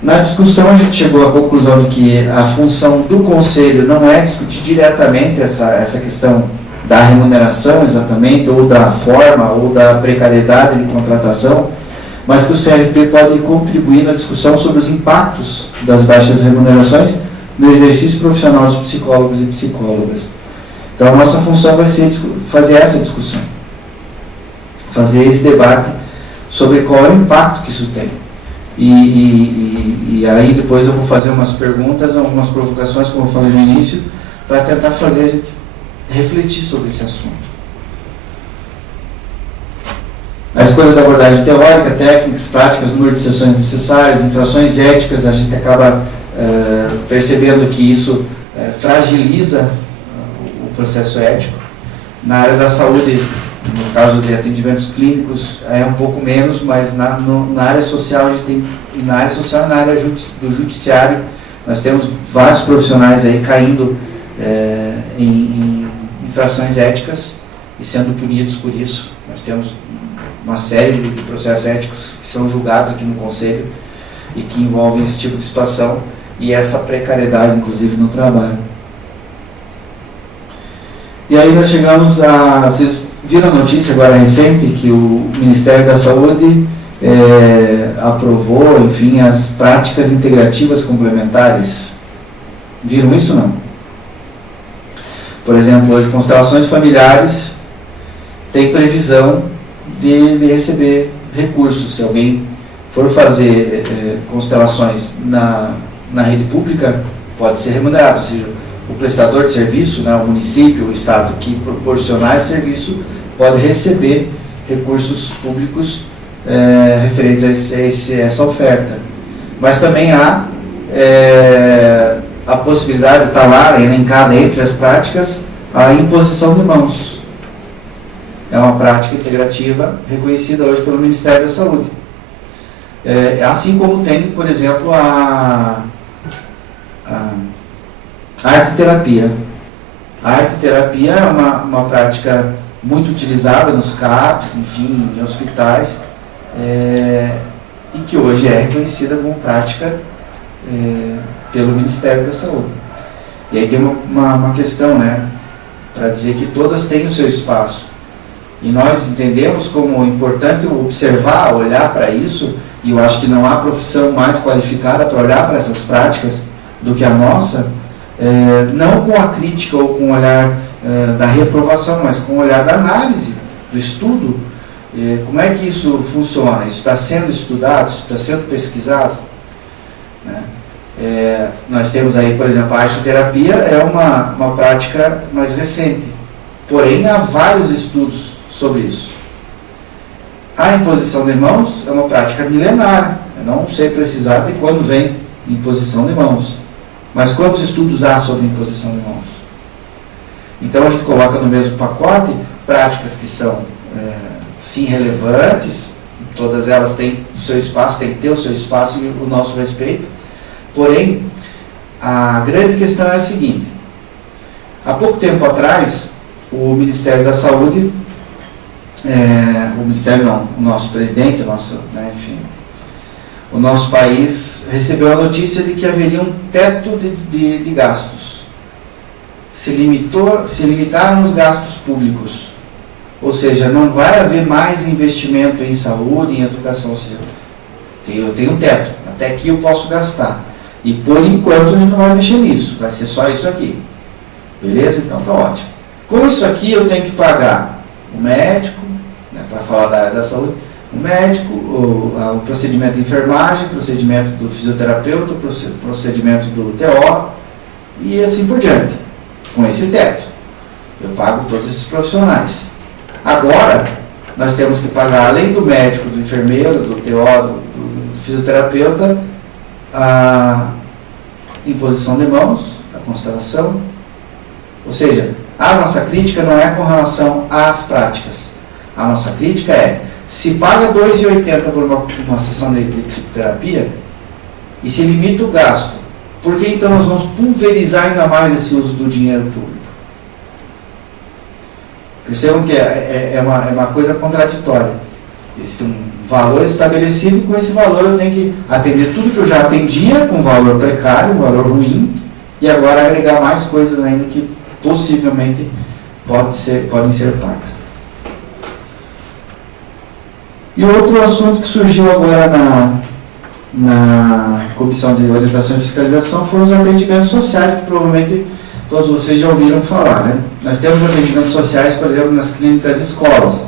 Na discussão a gente chegou à conclusão de que a função do Conselho não é discutir diretamente essa questão da remuneração exatamente, ou da forma, ou da precariedade de contratação, mas que o CRP pode contribuir na discussão sobre os impactos das baixas remunerações no exercício profissional dos psicólogos e psicólogas. Então a nossa função vai ser fazer essa discussão, fazer esse debate sobre qual é o impacto que isso tem. E aí depois eu vou fazer umas perguntas, algumas provocações, como eu falei no início, para tentar fazer a gente refletir sobre esse assunto. A escolha da abordagem teórica, técnicas, práticas, número de sessões necessárias, infrações éticas, a gente acaba percebendo que isso fragiliza o processo ético. Na área da saúde, no caso de atendimentos clínicos, é um pouco menos, mas na área social, a gente tem, na área social e na área do judiciário, nós temos vários profissionais aí caindo em infrações éticas e sendo punidos por isso. Nós temos uma série de processos éticos que são julgados aqui no Conselho e que envolvem esse tipo de situação e essa precariedade, inclusive, no trabalho. E aí nós chegamos a... Vocês viram a notícia agora recente que o Ministério da Saúde aprovou, enfim, as práticas integrativas complementares. Viram isso ou não? Por exemplo, hoje, constelações familiares têm previsão de receber recursos. Se alguém for fazer constelações na rede pública, pode ser remunerado, ou seja, o prestador de serviço, né, o município, o Estado que proporcionar esse serviço, pode receber recursos públicos referentes a essa oferta. Mas também há a possibilidade, está lá elencada entre as práticas, a imposição de mãos. É uma prática integrativa reconhecida hoje pelo Ministério da Saúde. Assim como tem, por exemplo, a arte-terapia. A arte-terapia é uma prática muito utilizada nos CAPs, enfim, em hospitais, e que hoje é reconhecida como prática pelo Ministério da Saúde. E aí tem uma questão, né, para dizer que todas têm o seu espaço. E nós entendemos como importante observar, olhar para isso, e eu acho que não há profissão mais qualificada para olhar para essas práticas do que a nossa, não com a crítica ou com o olhar da reprovação, mas com o olhar da análise, do estudo. Como é que isso funciona? Isso está sendo estudado? Isso está sendo pesquisado? Né? Nós temos aí, por exemplo, a arte-terapia é uma prática mais recente, porém há vários estudos sobre isso. A imposição de mãos é uma prática milenar. Eu não sei precisar de quando vem imposição de mãos, mas quantos estudos há sobre imposição de mãos? Então a gente coloca no mesmo pacote práticas que são sim relevantes, todas elas têm o seu espaço, tem que ter o seu espaço e o nosso respeito. Porém, a grande questão é a seguinte: há pouco tempo atrás, o Ministério da Saúde, o Ministério não, o nosso presidente, o nosso país recebeu a notícia de que haveria um teto de gastos. Se limitaram os gastos públicos. Ou seja, não vai haver mais investimento em saúde, em educação. Ou seja, eu tenho um teto, até aqui eu posso gastar. E por enquanto a gente não vai mexer nisso, vai ser só isso aqui. Beleza? Então tá ótimo. Com isso aqui eu tenho que pagar o médico, né, para falar da área da saúde, o médico, o procedimento de enfermagem, o procedimento do fisioterapeuta, o procedimento do TO e assim por diante. Com esse teto, eu pago todos esses profissionais. Agora, nós temos que pagar, além do médico, do enfermeiro, do TO, do fisioterapeuta, a imposição de mãos, a constelação. Ou seja, a nossa crítica não é com relação às práticas. A nossa crítica é, se paga R$ 2,80 por uma sessão de psicoterapia e se limita o gasto, por que então nós vamos pulverizar ainda mais esse uso do dinheiro público? Percebam que é uma coisa contraditória. Existe um valor estabelecido e com esse valor eu tenho que atender tudo que eu já atendia com valor precário, um valor ruim, e agora agregar mais coisas ainda que possivelmente podem ser pagas. E outro assunto que surgiu agora na Comissão de Orientação e Fiscalização foram os atendimentos sociais, que provavelmente todos vocês já ouviram falar, né? Nós temos atendimentos sociais, por exemplo, nas clínicas escolas.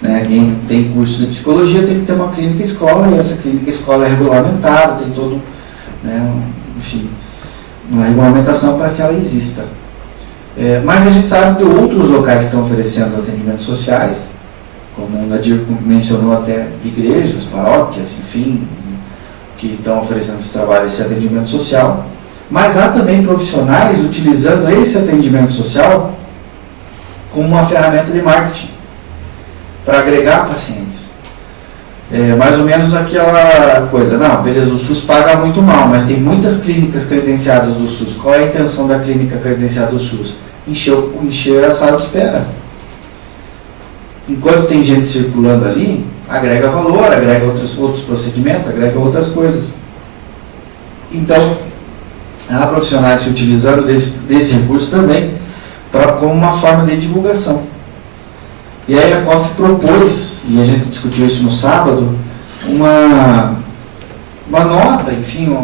né? Quem tem curso de psicologia tem que ter uma clínica escola, e essa clínica escola é regulamentada, tem todo, né, enfim, uma regulamentação para que ela exista. Mas a gente sabe de outros locais que estão oferecendo atendimentos sociais, como o Nadir mencionou, até igrejas, paróquias, enfim, que estão oferecendo esse trabalho, esse atendimento social. Mas há também profissionais utilizando esse atendimento social como uma ferramenta de marketing para agregar pacientes. Mais ou menos aquela coisa, não, beleza, o SUS paga muito mal, mas tem muitas clínicas credenciadas do SUS. Qual é a intenção da clínica credenciada do SUS? Encher a sala de espera. Enquanto tem gente circulando ali, agrega valor, agrega outros procedimentos, agrega outras coisas. Então, há profissionais se utilizando desse recurso também como uma forma de divulgação. E aí a COF propôs, e a gente discutiu isso no sábado, uma nota, enfim,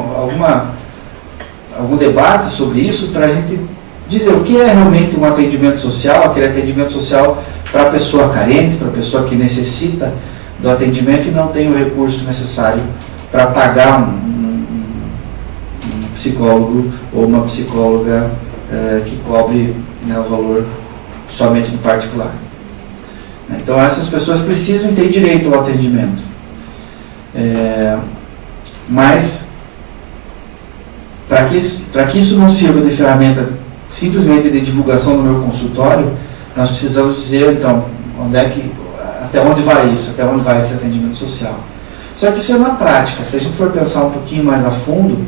algum debate sobre isso, para a gente dizer o que é realmente um atendimento social, aquele atendimento social para a pessoa carente, para a pessoa que necessita do atendimento e não tem o recurso necessário para pagar um psicólogo ou uma psicóloga que cobre, né, o valor somente no particular. Então essas pessoas precisam ter direito ao atendimento. Mas para que isso não sirva de ferramenta simplesmente de divulgação no meu consultório, nós precisamos dizer, então, até onde vai isso, até onde vai esse atendimento social. Só que isso é na prática. Se a gente for pensar um pouquinho mais a fundo,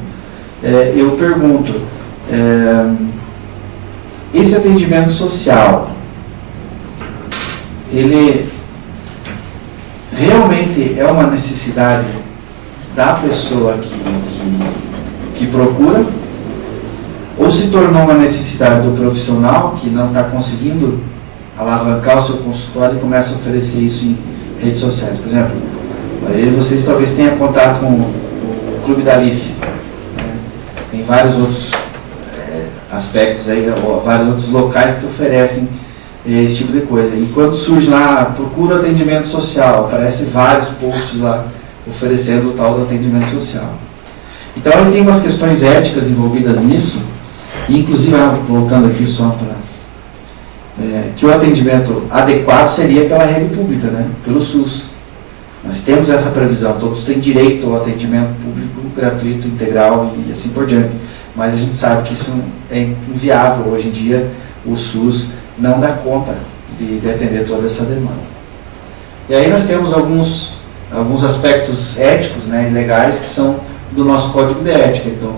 eu pergunto, esse atendimento social, ele realmente é uma necessidade da pessoa que procura, ou se tornou uma necessidade do profissional que não está conseguindo alavancar o seu consultório e começa a oferecer isso em redes sociais? Por exemplo, vocês talvez tenham contato com o Clube da Alice, né? Tem vários outros aspectos aí, vários outros locais que oferecem esse tipo de coisa. E quando surge lá, procura atendimento social, aparece vários posts lá oferecendo o tal do atendimento social. Então aí tem umas questões éticas envolvidas nisso, e inclusive, voltando aqui só para que o atendimento adequado seria pela rede pública, né? Pelo SUS. Nós temos essa previsão, todos têm direito ao atendimento público gratuito, integral e assim por diante. Mas a gente sabe que isso é inviável. Hoje em dia o SUS não dá conta de atender toda essa demanda. E aí nós temos alguns aspectos éticos, né, e legais que são do nosso Código de Ética. Então,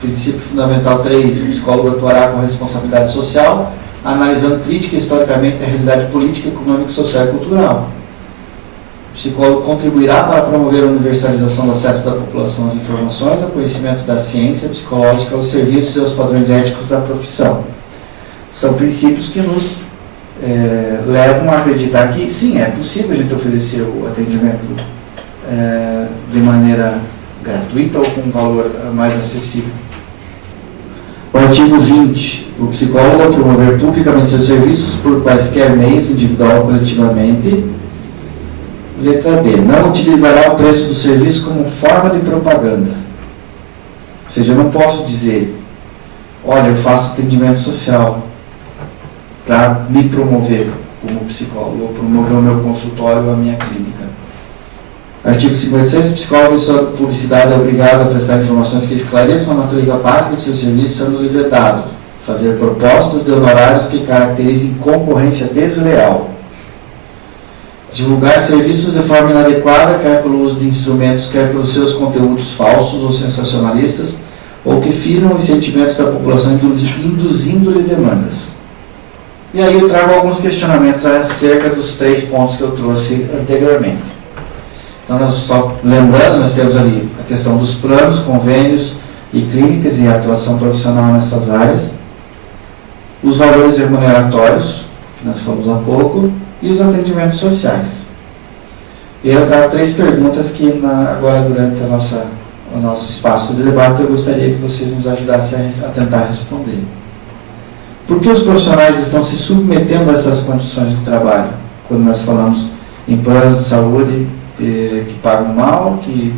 princípio fundamental 3, o psicólogo atuará com responsabilidade social, analisando crítica e historicamente a realidade política, econômica, social e cultural. O psicólogo contribuirá para promover a universalização do acesso da população às informações, ao conhecimento da ciência psicológica, aos serviços e aos padrões éticos da profissão. São princípios que nos levam a acreditar que, sim, é possível a gente oferecer o atendimento de maneira gratuita ou com um valor mais acessível. O artigo 20. O psicólogo, ao promover publicamente seus serviços por quaisquer meios, individual ou coletivamente. Letra D. Não utilizará o preço do serviço como forma de propaganda. Ou seja, eu não posso dizer, olha, eu faço atendimento social para me promover como psicólogo, ou promover o meu consultório ou a minha clínica. Artigo 56. O psicólogo, em sua publicidade, é obrigado a prestar informações que esclareçam a natureza básica do seu serviço, sendo-lhe vedado fazer propostas de honorários que caracterizem concorrência desleal. Divulgar serviços de forma inadequada, quer pelo uso de instrumentos, quer pelos seus conteúdos falsos ou sensacionalistas, ou que firam os sentimentos da população, induzindo-lhe demandas. E aí eu trago alguns questionamentos acerca dos 3 pontos que eu trouxe anteriormente. Então, nós só lembrando, nós temos ali a questão dos planos, convênios e clínicas e a atuação profissional nessas áreas, os valores remuneratórios, que nós falamos há pouco, e os atendimentos sociais. E eu trago 3 perguntas que agora, durante o nosso espaço de debate, eu gostaria que vocês nos ajudassem a tentar responder. Por que os profissionais estão se submetendo a essas condições de trabalho? quando nós falamos em planos de saúde que pagam mal, que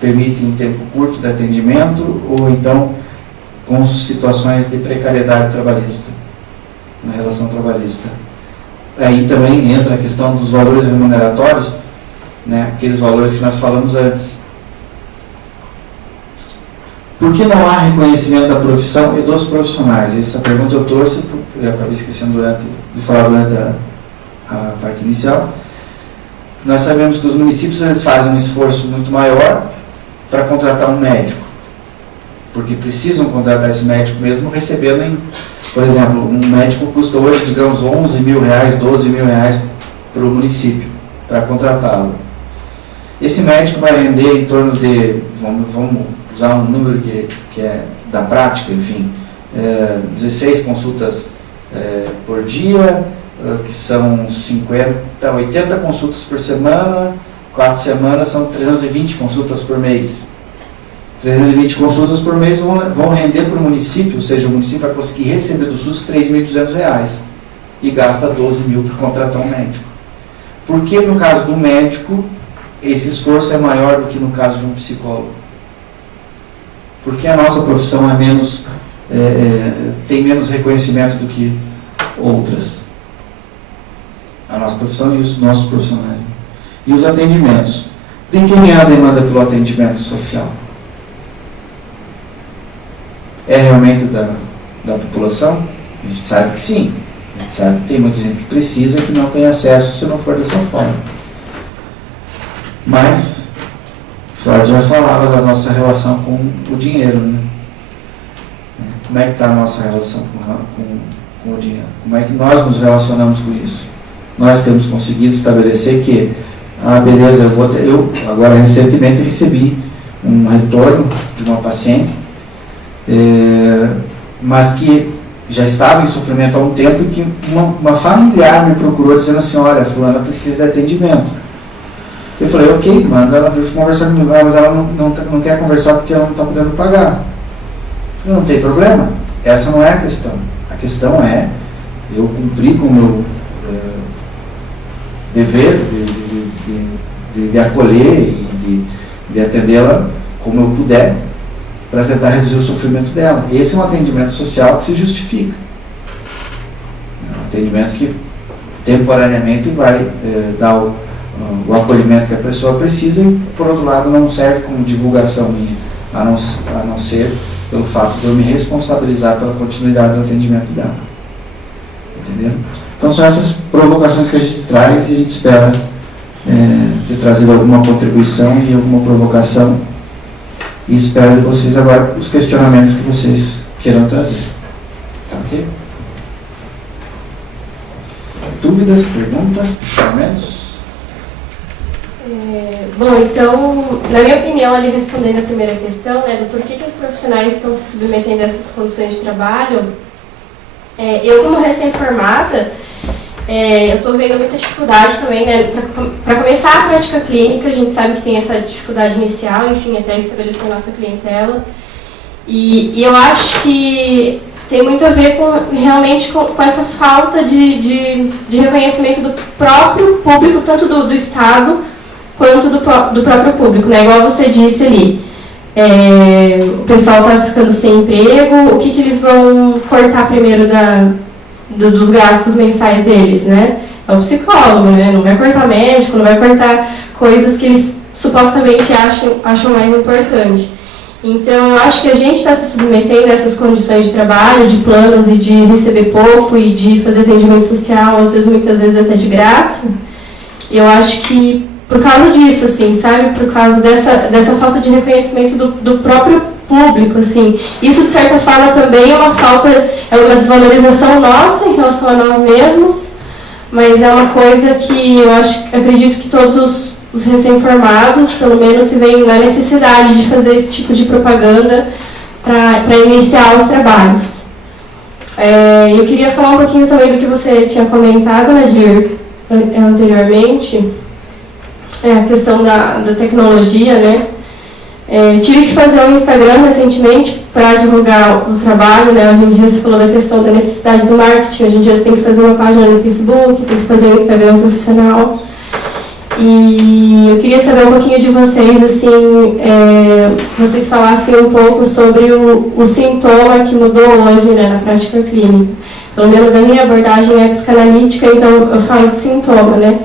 permitem um tempo curto de atendimento, ou então com situações de precariedade trabalhista, na relação trabalhista. Aí também entra a questão dos valores remuneratórios, né, aqueles valores que nós falamos antes. Por que não há reconhecimento da profissão e dos profissionais? Essa pergunta eu trouxe, eu acabei esquecendo de falar durante a parte inicial. Nós sabemos que os municípios eles fazem um esforço muito maior para contratar um médico, porque precisam contratar esse médico mesmo recebendo, por exemplo, um médico custa hoje, digamos, R$11 mil, R$12 mil para o município, para contratá-lo. Esse médico vai render em torno de, vamos usar um número que é da prática, enfim, 16 consultas por dia, que são 80 consultas por semana, 4 semanas são 320 consultas por mês. 320 consultas por mês vão render para o município, ou seja, o município vai conseguir receber do SUS R$3.200 e gasta 12 mil para contratar um médico. Por que no caso do médico esse esforço é maior do que no caso de um psicólogo? Porque a nossa profissão é menos, tem menos reconhecimento do que outras. A nossa profissão e os nossos profissionais. E os atendimentos. De quem é a demanda pelo atendimento social? É realmente da população? A gente sabe que sim. A gente sabe que tem muita gente que precisa e que não tem acesso se não for dessa forma. Mas Freud já falava da nossa relação com o dinheiro, né? Como é que está a nossa relação com o dinheiro? Como é que nós nos relacionamos com isso? Nós temos conseguido estabelecer que, beleza, eu agora recentemente recebi um retorno de uma paciente, mas que já estava em sofrimento há um tempo e que uma familiar me procurou dizendo assim, olha, a fulana precisa de atendimento. Eu falei, ok, manda ela conversar comigo, mas ela não quer conversar porque ela não está podendo pagar. Eu falei, não tem problema, essa não é a questão. A questão é eu cumprir com o meu dever de acolher e de atendê-la como eu puder para tentar reduzir o sofrimento dela. Esse é um atendimento social que se justifica. É um atendimento que temporariamente vai dar o acolhimento que a pessoa precisa e, por outro lado, não serve como divulgação minha, a não ser pelo fato de eu me responsabilizar pela continuidade do atendimento dela. Entendeu? Então são essas provocações que a gente traz e a gente espera ter trazido alguma contribuição e alguma provocação e espero de vocês agora os questionamentos que vocês queiram trazer. Tá ok? Dúvidas, perguntas, questionamentos? Bom, então, na minha opinião, ali respondendo a primeira questão, do porquê que os profissionais estão se submetendo a essas condições de trabalho, eu como recém-formada, eu estou vendo muita dificuldade também, né, para começar a prática clínica. A gente sabe que tem essa dificuldade inicial, enfim, até estabelecer a nossa clientela. E eu acho que tem muito a ver realmente com essa falta de reconhecimento do próprio público, tanto do Estado quanto do próprio público, né? Igual você disse ali, o pessoal está ficando sem emprego, o que eles vão cortar primeiro dos gastos mensais deles, né? É o psicólogo, né? Não vai cortar médico, não vai cortar coisas que eles supostamente acham mais importante. Então, eu acho que a gente está se submetendo a essas condições de trabalho, de planos e de receber pouco e de fazer atendimento social, às vezes, muitas vezes até de graça. Eu acho que por causa disso, assim, sabe? Por causa dessa falta de reconhecimento do próprio público, assim. Isso, de certa forma, também é uma desvalorização nossa em relação a nós mesmos, mas é uma coisa que eu acredito que todos os recém-formados, pelo menos, se veem na necessidade de fazer esse tipo de propaganda para iniciar os trabalhos. Eu queria falar um pouquinho também do que você tinha comentado, Nadir, anteriormente, a questão da tecnologia, né? Tive que fazer um Instagram recentemente para divulgar o trabalho, né? Hoje em dia você falou da questão da necessidade do marketing, hoje em dia você tem que fazer uma página no Facebook, tem que fazer um Instagram profissional. E eu queria saber um pouquinho de vocês, assim, vocês falassem um pouco sobre o sintoma que mudou hoje, né, na prática clínica. Pelo menos a minha abordagem é psicanalítica, então eu falo de sintoma, né?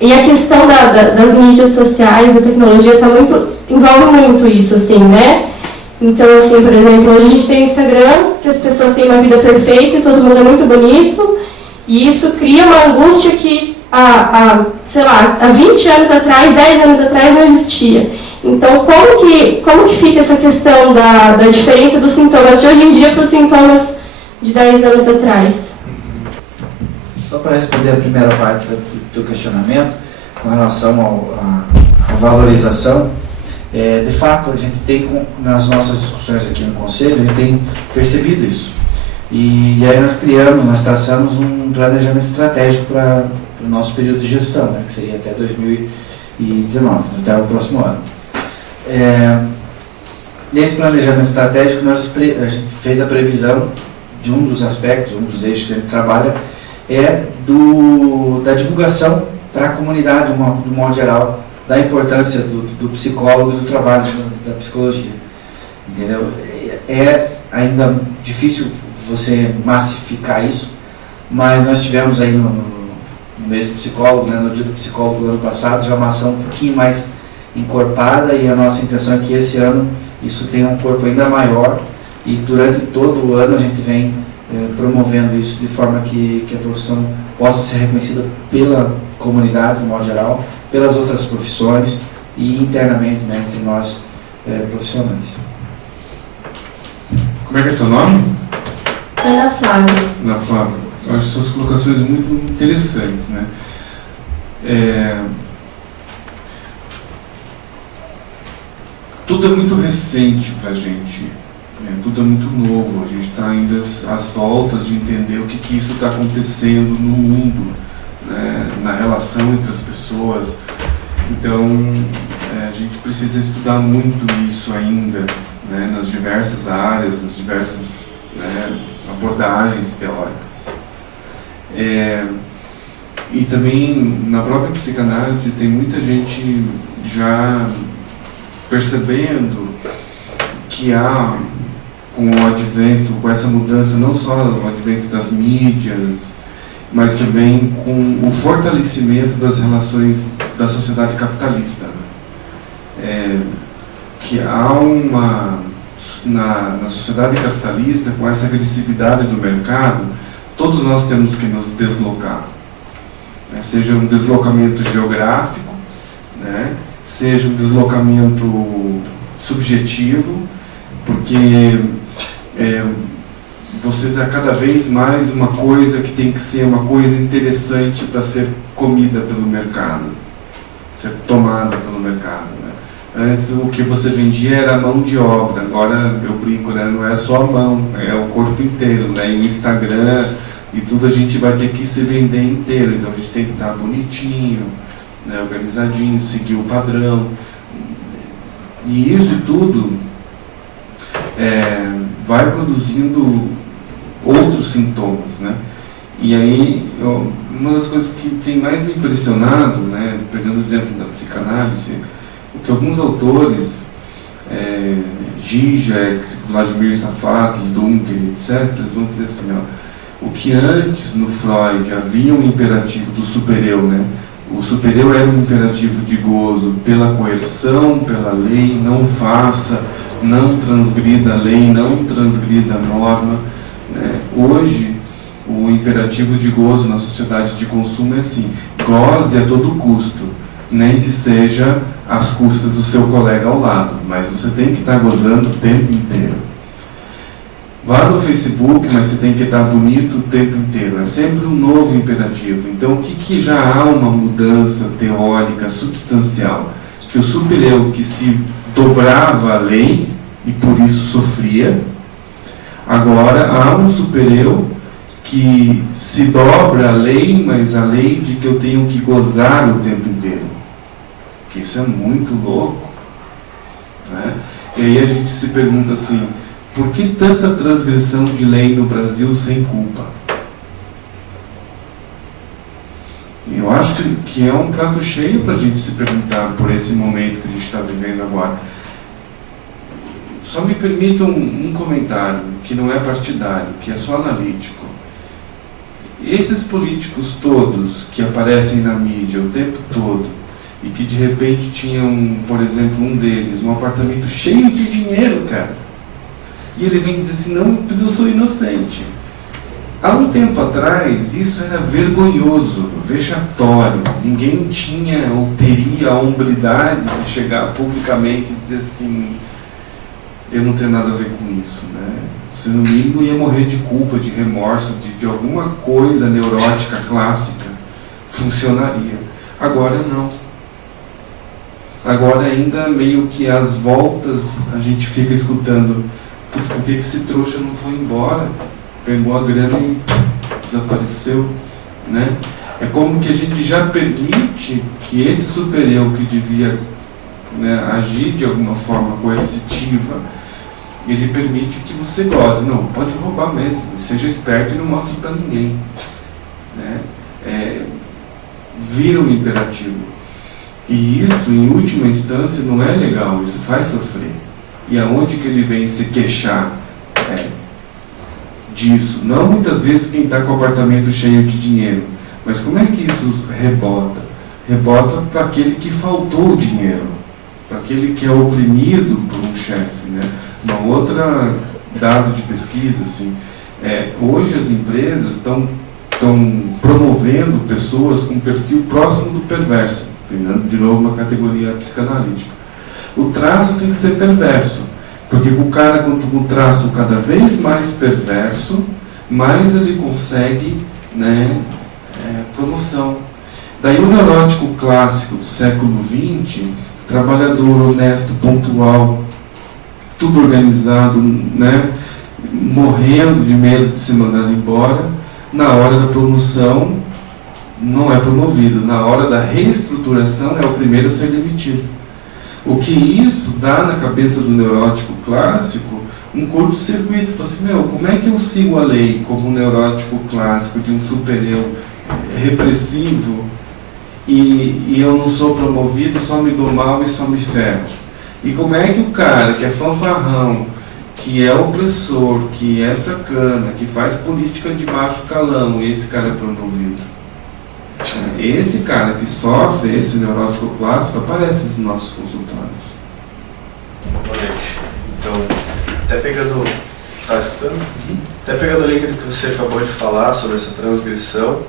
E a questão das mídias sociais, da tecnologia, envolve muito isso, assim, né? Então, assim, por exemplo, hoje a gente tem o Instagram, que as pessoas têm uma vida perfeita e todo mundo é muito bonito, e isso cria uma angústia que, sei lá, há 20 anos atrás, 10 anos atrás, não existia. Então, como que fica essa questão da diferença dos sintomas de hoje em dia para os sintomas de 10 anos atrás? Só para responder a primeira parte do questionamento, com relação à valorização, de fato, a gente tem, nas nossas discussões aqui no Conselho, a gente tem percebido isso. E aí nós traçamos um planejamento estratégico para o nosso período de gestão, né, que seria até 2019, até o próximo ano. Nesse planejamento estratégico, a gente fez a previsão de um dos aspectos, um dos eixos que a gente trabalha, da divulgação para a comunidade, do modo geral, da importância do psicólogo e do trabalho da psicologia. Entendeu? É ainda difícil você massificar isso, mas nós tivemos aí no mês do psicólogo, né, no dia do psicólogo do ano passado, já uma ação um pouquinho mais encorpada, e a nossa intenção é que esse ano isso tenha um corpo ainda maior, e durante todo o ano a gente vem promovendo isso de forma que a profissão possa ser reconhecida pela comunidade, de modo geral, pelas outras profissões e internamente, né, entre nós profissionais. Como é que é seu nome? Ana Flávia. Ana Flávia. Eu acho suas colocações muito interessantes, né? Tudo é muito recente para a gente, né? Tudo é muito novo, a gente está ainda às voltas de entender o que isso está acontecendo no mundo, né? Na relação entre as pessoas. Então, a gente precisa estudar muito isso ainda, né? Nas diversas áreas, nas diversas, né, abordagens teóricas. E também, na própria psicanálise, tem muita gente já percebendo que há, com o advento, com essa mudança, não só o advento das mídias, mas também com o fortalecimento das relações da sociedade capitalista. Que há na sociedade capitalista, com essa agressividade do mercado, todos nós temos que nos deslocar, né? Seja um deslocamento geográfico, né? Seja um deslocamento subjetivo, porque você dá cada vez mais uma coisa que tem que ser uma coisa interessante para ser comida pelo mercado, ser tomada pelo mercado, né? Antes o que você vendia era a mão de obra, agora eu brinco, né? Não é só a mão, é o corpo inteiro, né? E o Instagram e tudo a gente vai ter que se vender inteiro, então a gente tem que estar bonitinho, né? Organizadinho, seguir o padrão. E isso tudo vai produzindo outros sintomas, né? E aí, uma das coisas que tem mais me impressionado, né, pegando o exemplo da psicanálise, o que alguns autores, Zizek, Vladimir Safatli, Dunker, etc., eles vão dizer assim, o que antes no Freud havia um imperativo do super-eu, né? O super-eu era um imperativo de gozo pela coerção, pela lei, não faça, não transgrida a lei, não transgrida a norma, né? Hoje, o imperativo de gozo na sociedade de consumo é assim: goze a todo custo, nem que seja às custas do seu colega ao lado, mas você tem que estar gozando o tempo inteiro. Vá no Facebook, mas você tem que estar bonito o tempo inteiro. É sempre um novo imperativo. Então, o que já há uma mudança teórica substancial? Que o super-eu que se dobrava a lei e por isso sofria, agora há um super-eu que se dobra a lei, mas a lei de que eu tenho que gozar o tempo inteiro. Porque isso é muito louco, né? E aí a gente se pergunta assim, por que tanta transgressão de lei no Brasil sem culpa? Eu acho que é um prato cheio para a gente se perguntar por esse momento que a gente está vivendo agora. Só me permitam um comentário, que não é partidário, que é só analítico. Esses políticos todos que aparecem na mídia o tempo todo e que de repente tinham, por exemplo, um deles, um apartamento cheio de dinheiro, cara. E ele vem dizer assim, não, mas eu sou inocente. Há um tempo atrás, isso era vergonhoso, vexatório. Ninguém tinha ou teria a hombridade de chegar publicamente e dizer assim, eu não tenho nada a ver com isso, né? Você no mínimo ia morrer de culpa, de remorso, de alguma coisa neurótica clássica. Funcionaria. Agora não. Agora ainda meio que às voltas a gente fica escutando, por que esse trouxa não foi embora? Pegou a grana e desapareceu, né? É como que a gente já permite que esse super-eu que devia, né, agir de alguma forma coercitiva, ele permite que você goze. Não, pode roubar mesmo, seja esperto e não mostre para ninguém, né? Vira um imperativo. E isso, em última instância, não é legal, isso faz sofrer. E aonde que ele vem se queixar disso? Não muitas vezes quem está com o apartamento cheio de dinheiro, mas como é que isso rebota? Rebota para aquele que faltou o dinheiro, para aquele que é oprimido por um chefe, né? Uma outra dado de pesquisa, assim, hoje as empresas estão promovendo pessoas com perfil próximo do perverso, de novo uma categoria psicanalítica. O traço tem que ser perverso, porque o cara com um traço cada vez mais perverso, mais ele consegue, né, promoção. Daí o neurótico clássico do século XX, trabalhador, honesto, pontual, tudo organizado, né, morrendo de medo de ser mandado embora, na hora da promoção não é promovido, na hora da reestruturação é o primeiro a ser demitido. O que isso dá na cabeça do neurótico clássico, um curto-circuito. Fala assim, como é que eu sigo a lei como um neurótico clássico de um super-eu repressivo e eu não sou promovido, só me dou mal e só me ferro? E como é que o cara que é fanfarrão, que é opressor, que é sacana, que faz política de baixo calão, esse cara é promovido? Esse cara que sofre esse neurótico clássico aparece nos nossos consultórios. Então, até pegando... Está escutando? Até pegando o link do que você acabou de falar sobre essa transgressão,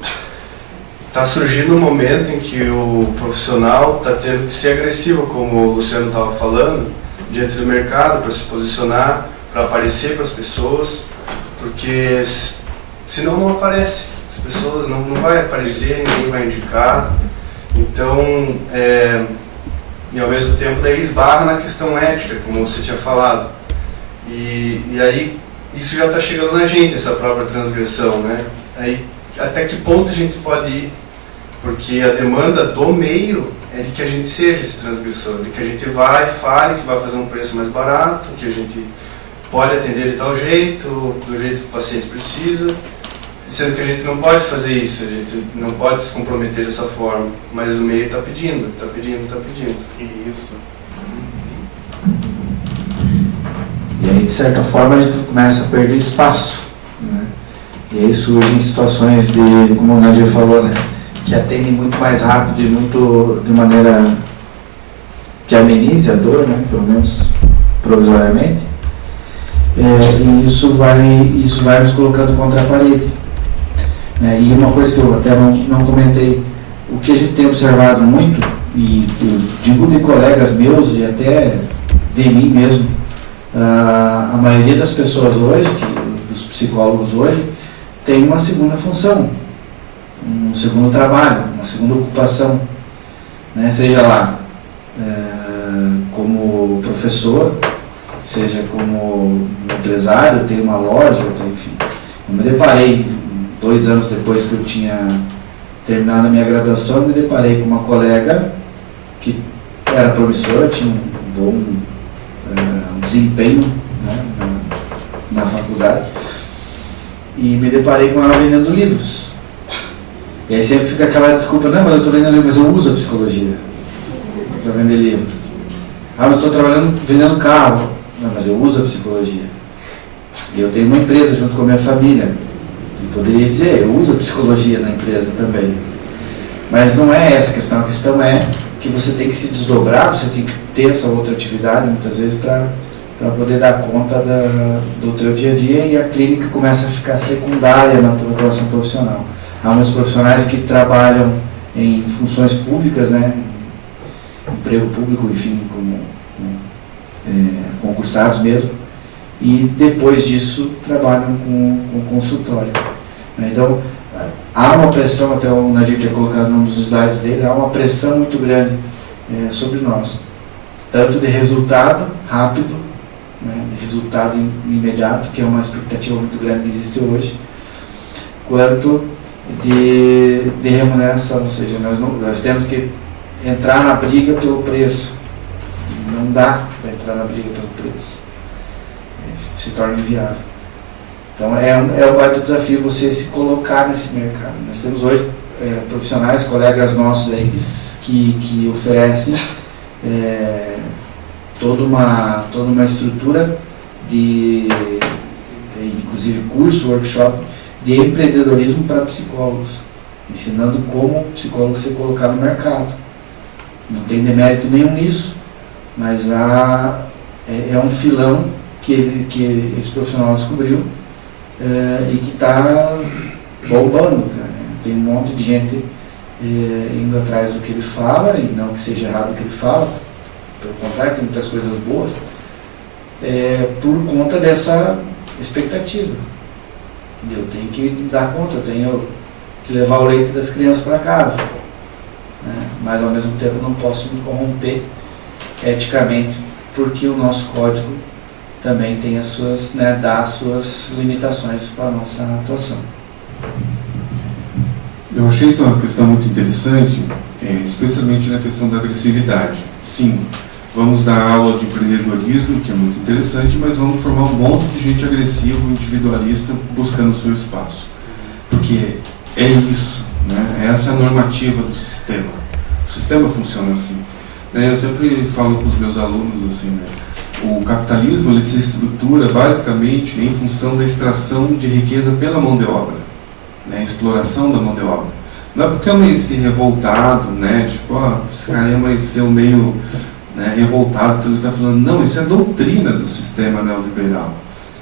está surgindo um momento em que o profissional está tendo que ser agressivo, como o Luciano estava falando, diante do mercado, para se posicionar, para aparecer para as pessoas, porque senão não aparece. As pessoas não vai aparecer, ninguém vai indicar. Então, e ao mesmo tempo daí esbarra na questão ética, como você tinha falado. E aí isso já está chegando na gente, essa própria transgressão, né? Aí até que ponto a gente pode ir? Porque a demanda do meio é de que a gente seja esse transgressor, de que a gente vai, fale que vai fazer um preço mais barato, que a gente pode atender de tal jeito, do jeito que o paciente precisa, sendo que a gente não pode fazer isso, a gente não pode se comprometer dessa forma, mas o meio está pedindo, está pedindo, está pedindo. Isso. E aí, de certa forma, a gente começa a perder espaço, né? E aí surgem situações de, como o Nadir falou, né, que atendem muito mais rápido e de maneira que amenize a dor, né, pelo menos provisoriamente. E isso vai nos colocando contra a parede. E uma coisa que eu até não comentei, o que a gente tem observado muito, e eu digo de colegas meus e até de mim mesmo, a maioria das pessoas hoje, dos psicólogos hoje, tem uma segunda função, um segundo trabalho, uma segunda ocupação, né? Seja lá como professor, seja como empresário, tem uma loja, enfim. Eu me deparei, 2 anos depois que eu tinha terminado a minha graduação, eu me deparei com uma colega que era promissora, tinha um bom desempenho, né, na faculdade, e me deparei com ela vendendo livros. E aí sempre fica aquela desculpa, não, mas eu estou vendendo livro, mas eu uso a psicologia para vender livro. Ah, mas eu estou trabalhando vendendo carro. Não, mas eu uso a psicologia. E eu tenho uma empresa junto com a minha família. E poderia dizer, eu uso a psicologia na empresa também. Mas não é essa a questão. A questão é que você tem que se desdobrar, você tem que ter essa outra atividade, muitas vezes, para poder dar conta do teu dia a dia, e a clínica começa a ficar secundária na tua relação profissional. Há muitos profissionais que trabalham em funções públicas, né, emprego público, enfim, como concursados mesmo, e depois disso trabalham com consultório. Então, há uma pressão, até o Nadir tinha colocado num dos slides dele, há uma pressão muito grande sobre nós, tanto de resultado rápido, né, de resultado imediato, que é uma expectativa muito grande que existe hoje, quanto de remuneração, ou seja, nós temos que entrar na briga pelo preço. Não dá para entrar na briga pelo preço. Se torna inviável. Então é um baita desafio você se colocar nesse mercado. Nós temos hoje profissionais, colegas nossos aí que oferecem toda uma estrutura de, inclusive curso, workshop, de empreendedorismo para psicólogos, ensinando como o psicólogo se colocar no mercado. Não tem demérito nenhum nisso, mas é um filão que esse profissional descobriu e que está bombando, cara. Tem um monte de gente indo atrás do que ele fala, e não que seja errado o que ele fala, pelo contrário, tem muitas coisas boas, por conta dessa expectativa. Eu tenho que dar conta, eu tenho que levar o leite das crianças para casa, né? Mas ao mesmo tempo não posso me corromper eticamente, porque o nosso código também tem as suas, né, dá as suas limitações para a nossa atuação. Eu achei uma questão muito interessante, especialmente na questão da agressividade. Sim, vamos dar aula de empreendedorismo, que é muito interessante, mas vamos formar um monte de gente agressiva, individualista, buscando o seu espaço. Porque é isso, né? Essa é a normativa do sistema. O sistema funciona assim. Eu sempre falo com os meus alunos assim, né? O capitalismo ele se estrutura basicamente em função da extração de riqueza pela mão de obra, né? A exploração da mão de obra. Não é porque eu meio se revoltado, né? Tipo, esse cara vai ser meio, né, revoltado, então ele está falando, não, isso é doutrina do sistema neoliberal.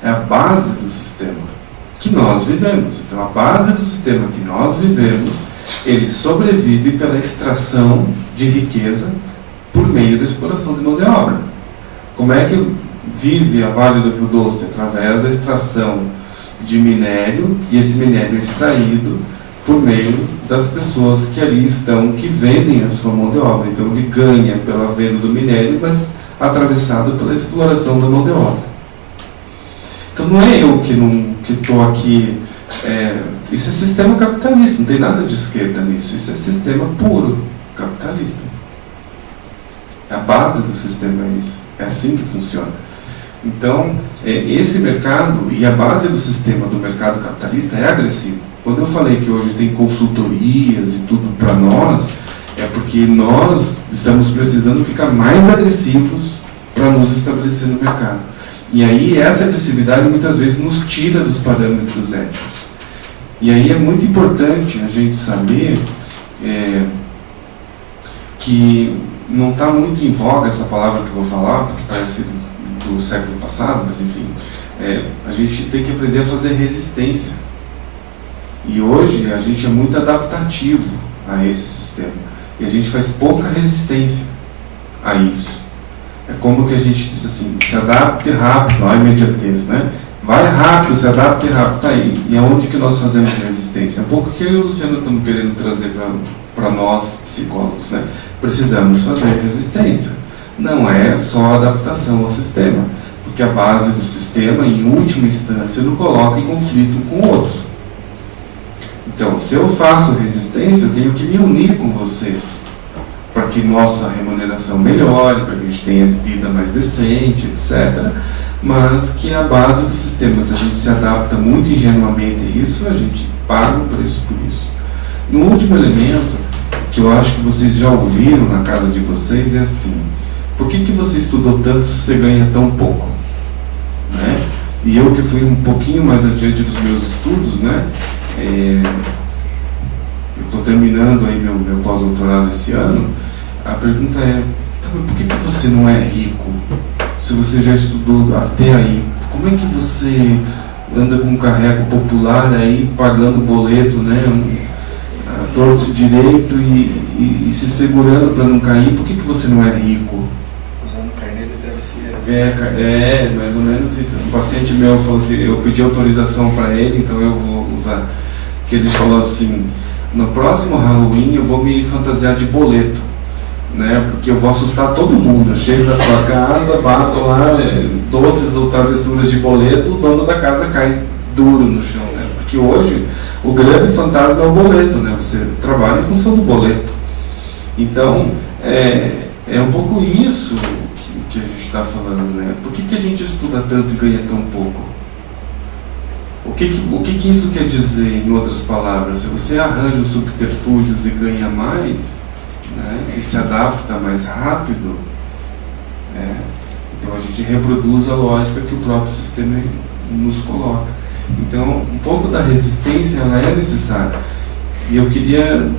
É a base do sistema que nós vivemos. Então, a base do sistema que nós vivemos, ele sobrevive pela extração de riqueza por meio da exploração de mão de obra. Como é que vive a Vale do Rio Doce? Através da extração de minério, e esse minério é extraído por meio das pessoas que ali estão, que vendem a sua mão de obra. Então ele ganha pela venda do minério, mas atravessado pela exploração da mão de obra. Então não é eu que estou aqui, isso é sistema capitalista, não tem nada de esquerda nisso, isso é sistema puro capitalista. A base do sistema é isso, é assim que funciona. Então, esse mercado e a base do sistema do mercado capitalista é agressivo. Quando eu falei que hoje tem consultorias e tudo para nós, é porque nós estamos precisando ficar mais agressivos para nos estabelecer no mercado. E aí essa agressividade muitas vezes nos tira dos parâmetros éticos. E aí é muito importante a gente saber que não está muito em voga essa palavra que eu vou falar, porque parece do século passado, mas enfim, a gente tem que aprender a fazer resistência. E hoje a gente é muito adaptativo a esse sistema. E a gente faz pouca resistência a isso. É como que a gente diz assim, se adapte rápido, não é imediatez, né? Vai rápido, se adapte rápido, tá aí. E aonde que nós fazemos resistência? É um pouco que eu e o Luciano estamos querendo trazer para nós, psicólogos, né? Precisamos fazer resistência. Não é só adaptação ao sistema, porque a base do sistema, em última instância, nos coloca em conflito com o outro. Então, se eu faço resistência, eu tenho que me unir com vocês para que nossa remuneração melhore, para que a gente tenha vida mais decente, etc. Mas que a base do sistema, se a gente se adapta muito ingenuamente a isso, a gente paga o preço por isso. E um último elemento, que eu acho que vocês já ouviram na casa de vocês, é assim: por que você estudou tanto se você ganha tão pouco? Né? E eu que fui um pouquinho mais adiante dos meus estudos, né? Eu estou terminando aí meu pós-doutorado esse ano. A pergunta é: por que você não é rico? Se você já estudou até aí, como é que você anda com um carrego popular aí, pagando boleto, né? Torto direito e se segurando para não cair? Por que você não é rico? Usando carnê de travesseira. Mais ou menos isso. Um paciente meu falou assim, eu pedi autorização para ele, então eu vou usar. Que ele falou assim: no próximo Halloween eu vou me fantasiar de boleto, né? Porque eu vou assustar todo mundo. Eu chego na sua casa, bato lá, doces ou travessuras de boleto, o dono da casa cai duro no chão, né? Porque hoje o grande fantasma é o boleto, né? Você trabalha em função do boleto. Então, é um pouco isso que a gente está falando, né? Por que a gente estuda tanto e ganha tão pouco? O que isso quer dizer, em outras palavras? Se você arranja os subterfúgios e ganha mais, né, e se adapta mais rápido, né, então a gente reproduz a lógica que o próprio sistema nos coloca. Então, um pouco da resistência ela é necessária. E eu queria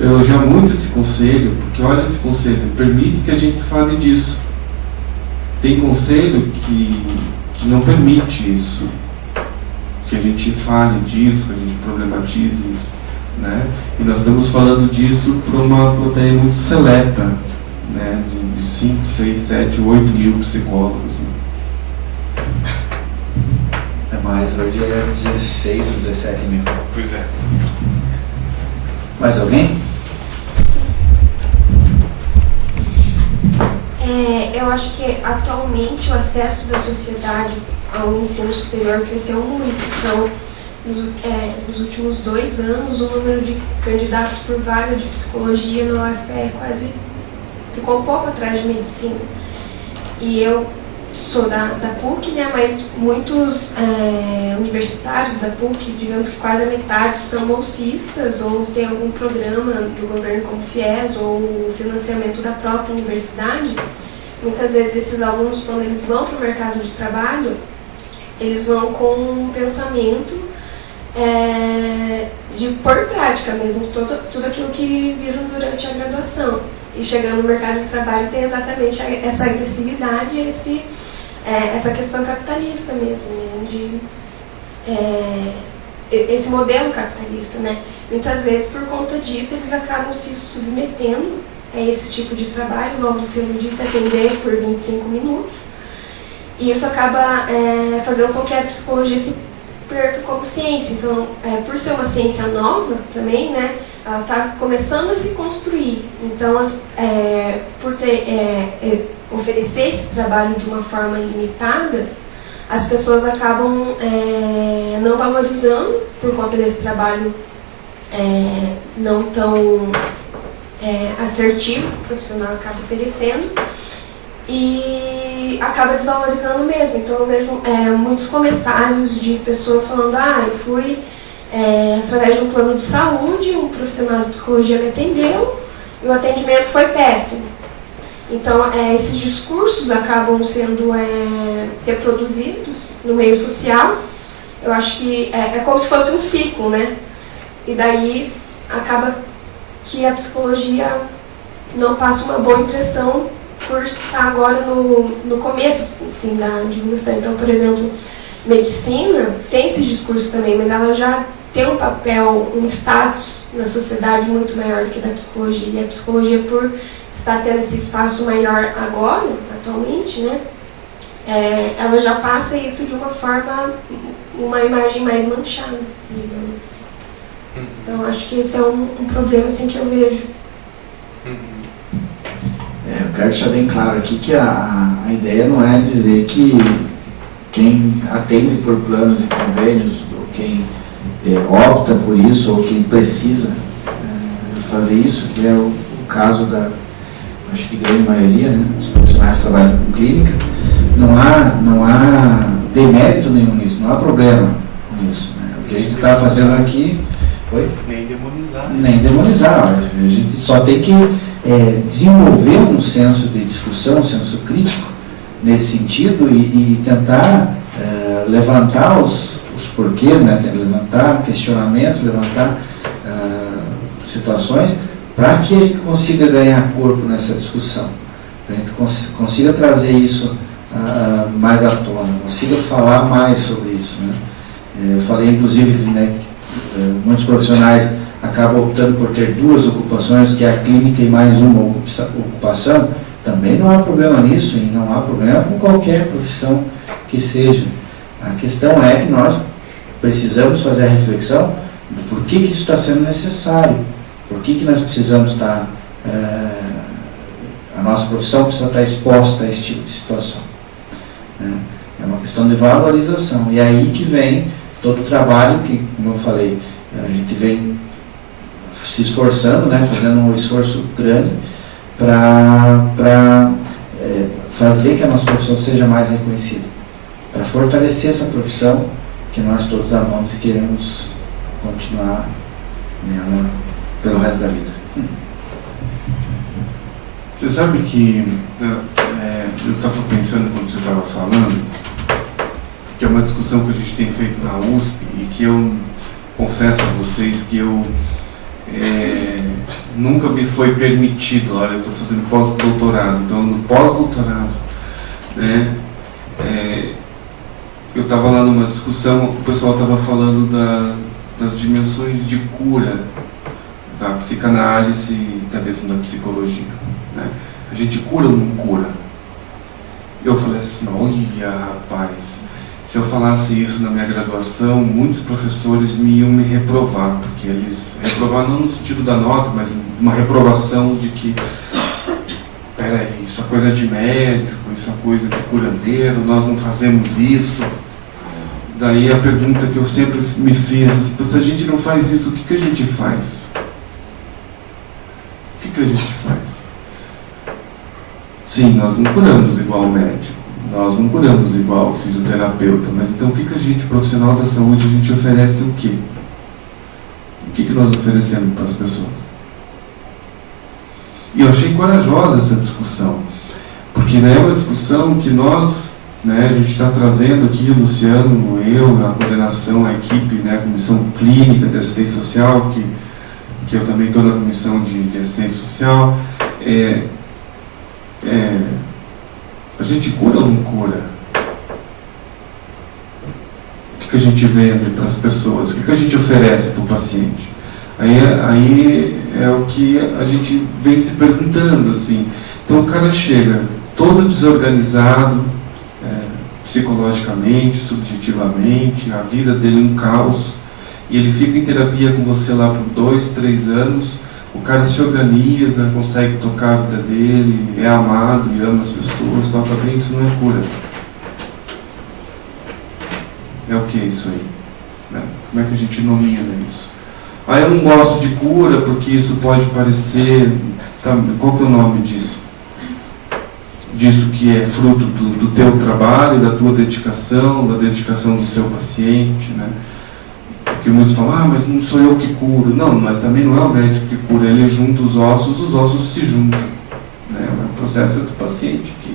elogiar muito esse conselho, porque olha, esse conselho permite que a gente fale disso. Tem conselho que não permite isso, que a gente fale disso, que a gente problematize isso, né? E nós estamos falando disso para uma plateia muito seleta, né? De 5, 6, 7, 8 mil psicólogos, né? Mas hoje é 16 ou 17 mil. Pois é. Mais alguém? Eu acho que atualmente o acesso da sociedade ao ensino superior cresceu muito. Então, nos últimos 2 anos, o número de candidatos por vaga de psicologia na UFPR quase ficou um pouco atrás de medicina. E eu sou da PUC, né, mas muitos universitários da PUC, digamos que quase a metade, são bolsistas ou tem algum programa do governo como FIES ou financiamento da própria universidade. Muitas vezes esses alunos, quando eles vão para o mercado de trabalho, eles vão com um pensamento de pôr em prática mesmo tudo aquilo que viram durante a graduação. E chegando no mercado de trabalho tem exatamente essa agressividade, essa questão capitalista mesmo, né, esse modelo capitalista, né? Muitas vezes, por conta disso, eles acabam se submetendo a esse tipo de trabalho, como o Luciano disse, atender por 25 minutos. E isso acaba fazendo com que a psicologia se perca como ciência. Então, por ser uma ciência nova também, né, ela está começando a se construir. Então, por oferecer esse trabalho de uma forma limitada, as pessoas acabam não valorizando por conta desse trabalho não tão assertivo que o profissional acaba oferecendo, e acaba desvalorizando mesmo. Então eu vejo muitos comentários de pessoas falando: eu fui através de um plano de saúde, um profissional de psicologia me atendeu e o atendimento foi péssimo. Então esses discursos acabam sendo reproduzidos no meio social. Eu acho que é como se fosse um ciclo, né? E daí acaba que a psicologia não passa uma boa impressão por estar agora no começo, assim, da divulgação. Então, por exemplo, medicina tem esses discursos também, mas ela já tem um papel, um status na sociedade muito maior do que da psicologia. E a psicologia, por estar tendo esse espaço maior agora, atualmente, né, ela já passa isso de uma forma, uma imagem mais manchada, digamos assim. Então, acho que esse é um problema assim, que eu vejo. Eu quero deixar bem claro aqui que a ideia não é dizer que quem atende por planos e convênios, ou quem opta por isso, ou quem precisa fazer isso, que é o caso acho que grande maioria, né, os profissionais que trabalham com clínica, não há demérito nenhum nisso, não há problema nisso. Né? O que a gente está fazendo aqui foi... Nem demonizar. Nem demonizar. A gente só tem que desenvolver um senso de discussão, um senso crítico nesse sentido e tentar levantar os porquês, né? Levantar questionamentos, levantar situações para que a gente consiga ganhar corpo nessa discussão, para a gente consiga trazer isso mais à tona, consiga falar mais sobre isso. Né? Eu falei, inclusive, né, muitos profissionais acabam optando por ter duas ocupações, que é a clínica e mais uma ocupação. Também não há problema nisso, e não há problema com qualquer profissão que seja. A questão é que nós precisamos fazer a reflexão do porquê que isso está sendo necessário, por que nós precisamos estar, a nossa profissão precisa estar exposta a esse tipo de situação. Né? É uma questão de valorização. E aí que vem todo o trabalho que, como eu falei, a gente vem se esforçando, né, fazendo um esforço grande para fazer que a nossa profissão seja mais reconhecida, para fortalecer essa profissão que nós todos amamos e queremos continuar nela pelo resto da vida. Você sabe que eu estava pensando quando você estava falando, que é uma discussão que a gente tem feito na USP e que eu confesso a vocês que eu nunca me foi permitido. Olha, eu estou fazendo pós-doutorado, então no pós-doutorado, né, eu estava lá numa discussão, o pessoal estava falando das dimensões de cura da psicanálise e até mesmo da psicologia. Né? A gente cura ou não cura? Eu falei assim, olha rapaz, se eu falasse isso na minha graduação, muitos professores iam me reprovar, porque eles reprovar não no sentido da nota, mas uma reprovação de que, peraí, isso é coisa de médico, isso é coisa de curandeiro, nós não fazemos isso. Daí a pergunta que eu sempre me fiz, se a gente não faz isso, o que a gente faz? O que a gente faz? Sim, nós não curamos igual o médico, nós não curamos igual o fisioterapeuta, mas então o que a gente, profissional da saúde, a gente oferece o quê? O que nós oferecemos para as pessoas? E eu achei corajosa essa discussão, porque é uma discussão que nós, né, a gente está trazendo aqui, o Luciano, eu, a coordenação, a equipe, né, a comissão clínica de assistência social, que eu também estou na comissão de assistência social. A gente cura ou não cura? O que a gente vende para as pessoas? O que a gente oferece para o paciente? Aí é o que a gente vem se perguntando, assim. Então o cara chega todo desorganizado, psicologicamente, subjetivamente, a vida dele é um caos, e ele fica em terapia com você lá por 2, 3 anos, o cara se organiza, consegue tocar a vida dele, é amado e ama as pessoas, toca bem, isso não é cura. É o que isso aí? Né? Como é que a gente nomina isso? Eu não gosto de cura porque isso pode parecer... qual que é o nome disso? Disso que é fruto do teu trabalho, da tua dedicação, da dedicação do seu paciente, né? Porque muitos falam, mas não sou eu que curo. Não, mas também não é o médico que cura, ele junta os ossos se juntam. Né? É o processo do paciente que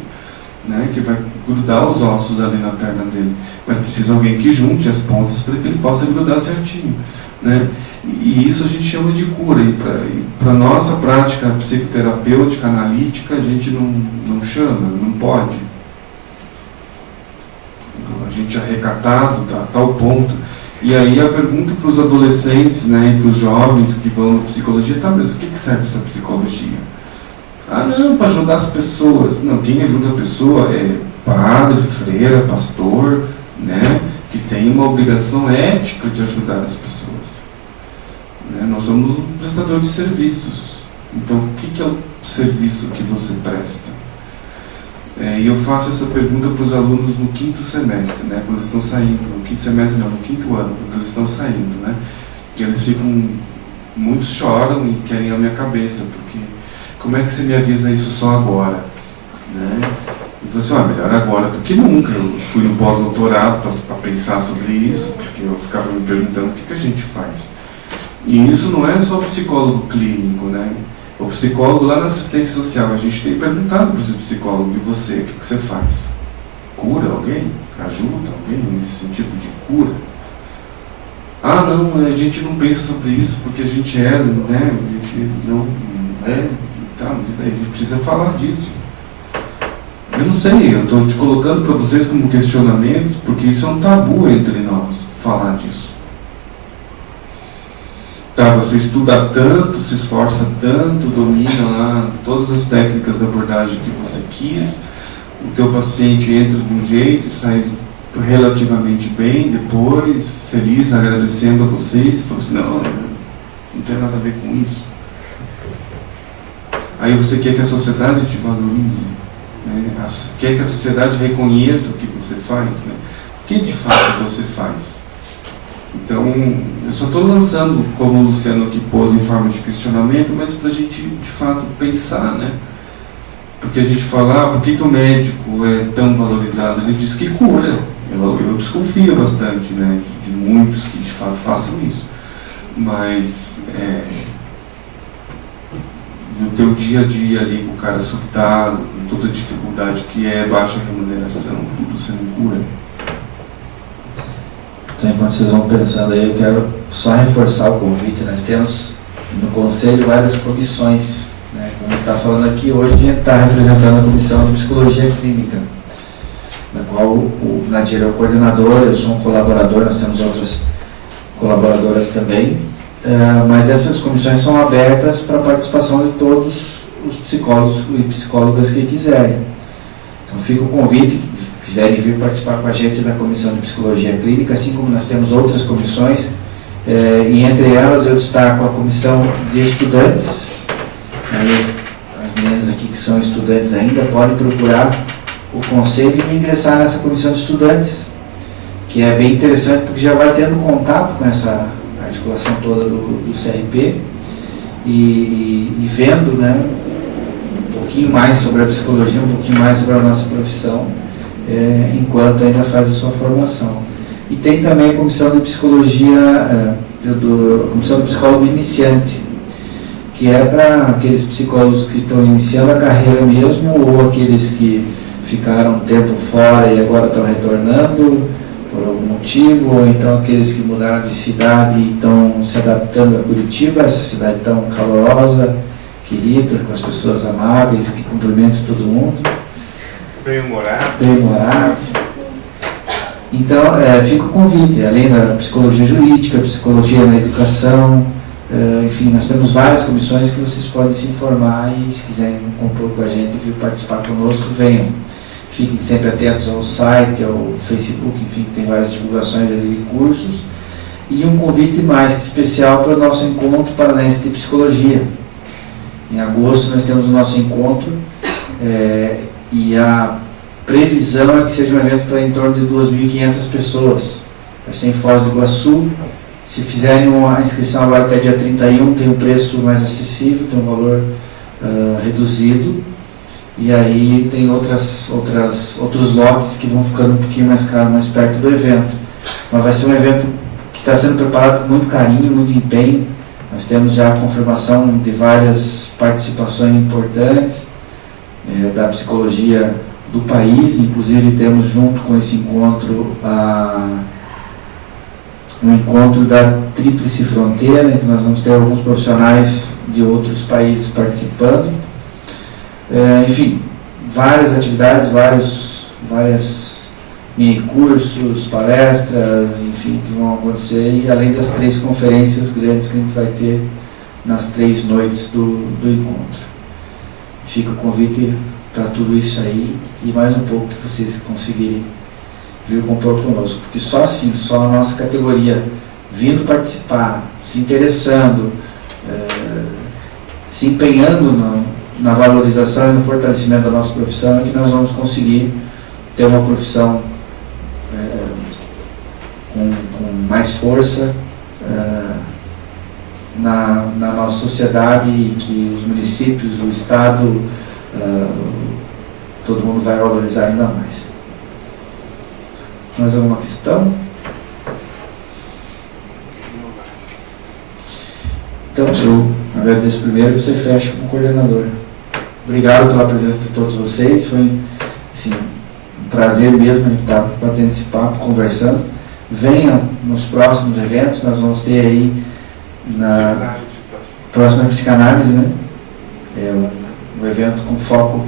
vai grudar os ossos ali na perna dele. Mas precisa alguém que junte as pontas para que ele possa grudar certinho. Né? E isso a gente chama de cura. E para a nossa prática psicoterapêutica, analítica, a gente não chama, não pode. A gente é recatado a tal ponto. E aí a pergunta para os adolescentes, né, e para os jovens que vão na psicologia, mas o que serve essa psicologia? Não, para ajudar as pessoas. Não, quem ajuda a pessoa é padre, freira, pastor, né, que tem uma obrigação ética de ajudar as pessoas. Né? Nós somos um prestador de serviços. Então, o que é o serviço que você presta? E eu faço essa pergunta para os alunos no 5º semestre, né, quando eles estão saindo, no 5º semestre não, no 5º ano, quando eles estão saindo, né, e eles ficam, muitos choram e querem a minha cabeça, porque como é que você me avisa isso só agora? Né? E eu falei assim, melhor agora do que nunca. Eu fui no pós-doutorado para pensar sobre isso, porque eu ficava me perguntando o que a gente faz. E isso não é só o psicólogo clínico, né? O psicólogo lá na assistência social, a gente tem perguntado para esse psicólogo, e você, o que você faz? Cura alguém? Ajuda alguém nesse sentido de cura? Ah, não, a gente não pensa sobre isso porque a gente né? A gente não é, tá, mas daí a gente precisa falar disso. Eu não sei, eu estou te colocando para vocês como questionamento, porque isso é um tabu entre nós, falar disso. Tá, você estuda tanto, se esforça tanto, domina lá todas as técnicas da abordagem que você quis, o teu paciente entra de um jeito e sai relativamente bem depois, feliz, agradecendo a vocês, e fala assim, não tem nada a ver com isso. Aí você quer que a sociedade te valorize, né? Quer que a sociedade reconheça o que você faz, né? O que de fato você faz. Então, eu só estou lançando, como o Luciano aqui pôs, em forma de questionamento, mas para a gente, de fato, pensar, né? Porque a gente fala, por que o médico é tão valorizado? Ele diz que cura. Eu desconfio bastante, né, de muitos que, de fato, façam isso. Mas, no teu dia a dia ali, com o cara surtado, com toda a dificuldade que é baixa remuneração, tudo você não cura. Então, enquanto vocês vão pensando aí, eu quero só reforçar o convite. Nós temos no Conselho várias comissões, né? Como está falando aqui, hoje a gente está representando a Comissão de Psicologia Clínica, na qual o Nadir é o coordenador, eu sou um colaborador, nós temos outras colaboradoras também, mas essas comissões são abertas para a participação de todos os psicólogos e psicólogas que quiserem. Então fica o convite, quiserem vir participar com a gente da Comissão de Psicologia Clínica, assim como nós temos outras comissões, e entre elas eu destaco a Comissão de Estudantes. As meninas aqui que são estudantes ainda podem procurar o Conselho e ingressar nessa Comissão de Estudantes, que é bem interessante porque já vai tendo contato com essa articulação toda do CRP e vendo, né, um pouquinho mais sobre a psicologia, um pouquinho mais sobre a nossa profissão, enquanto ainda faz a sua formação. E tem também a Comissão de Psicologia, Comissão do Psicólogo Iniciante, que é para aqueles psicólogos que estão iniciando a carreira mesmo, ou aqueles que ficaram um tempo fora e agora estão retornando por algum motivo, ou então aqueles que mudaram de cidade e estão se adaptando a Curitiba, essa cidade tão calorosa, querida, com as pessoas amáveis, que cumprimentam todo mundo. Bem-humorado. Bem-humorado. Então, fica o convite, além da psicologia jurídica, psicologia na educação, enfim, nós temos várias comissões que vocês podem se informar e, se quiserem compor com a gente e vir participar conosco, venham. Fiquem sempre atentos ao site, ao Facebook, enfim, tem várias divulgações ali de cursos. E um convite mais que especial para o nosso encontro paranaense de psicologia. Em agosto nós temos o nosso encontro e a previsão é que seja um evento para em torno de 2.500 pessoas. Vai ser em Foz do Iguaçu. Se fizerem uma inscrição agora até dia 31, tem um preço mais acessível, tem um valor reduzido. E aí tem outros lotes que vão ficando um pouquinho mais caros, mais perto do evento. Mas vai ser um evento que está sendo preparado com muito carinho, muito empenho. Nós temos já a confirmação de várias participações importantes da psicologia do país. Inclusive temos junto com esse encontro um encontro da Tríplice Fronteira, em que nós vamos ter alguns profissionais de outros países participando. Enfim, várias atividades, várias mini-cursos, palestras, enfim, que vão acontecer, e além das 3 conferências grandes que a gente vai ter nas 3 noites do encontro. Fica o convite para tudo isso aí e mais um pouco que vocês conseguirem vir compor conosco, porque só assim, só a nossa categoria vindo participar, se interessando, se empenhando na valorização e no fortalecimento da nossa profissão, é que nós vamos conseguir ter uma profissão com mais força, na nossa sociedade e que os municípios, o Estado, todo mundo vai valorizar ainda mais. Mais alguma questão? Então, eu agradeço primeiro, você fecha com o coordenador. Obrigado pela presença de todos vocês, foi assim, um prazer mesmo a gente estar batendo esse papo, conversando. Venham nos próximos eventos, nós vamos ter aí na próxima psicanálise, né? Um evento com foco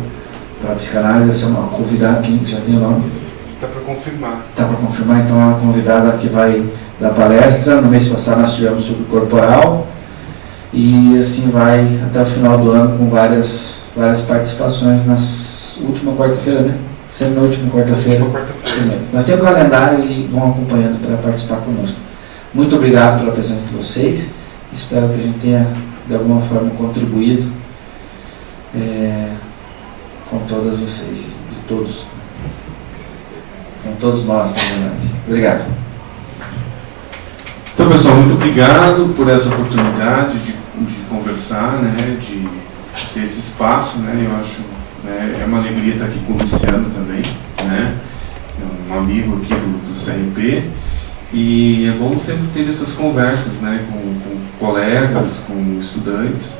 para a psicanálise, vai ser uma convidada, quem já tem o nome? Está para confirmar. Está para confirmar, então é uma convidada que vai dar palestra. No mês passado nós tivemos sobre corporal e assim vai até o final do ano com várias participações na última quarta-feira, né? Sempre na última quarta-feira. Nós temos um calendário e vão acompanhando para participar conosco. Muito obrigado pela presença de vocês. Espero que a gente tenha, de alguma forma, contribuído com todas vocês, de todos. Com todos nós, na verdade. Obrigado. Então, pessoal, muito obrigado por essa oportunidade de conversar, né, de ter esse espaço, né, eu acho, né, é uma alegria estar aqui com o Luciano também, né, um amigo aqui do CRP, e é bom sempre ter essas conversas, né, com colegas, com estudantes,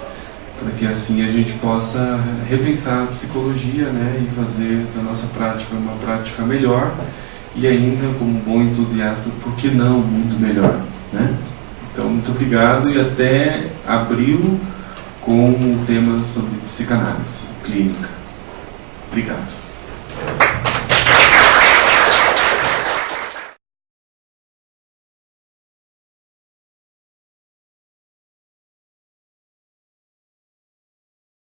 para que assim a gente possa repensar a psicologia, né, e fazer da nossa prática uma prática melhor, e ainda, como um bom entusiasta, por que não muito melhor, né? Então, muito obrigado e até abril com o tema sobre psicanálise clínica. Obrigado.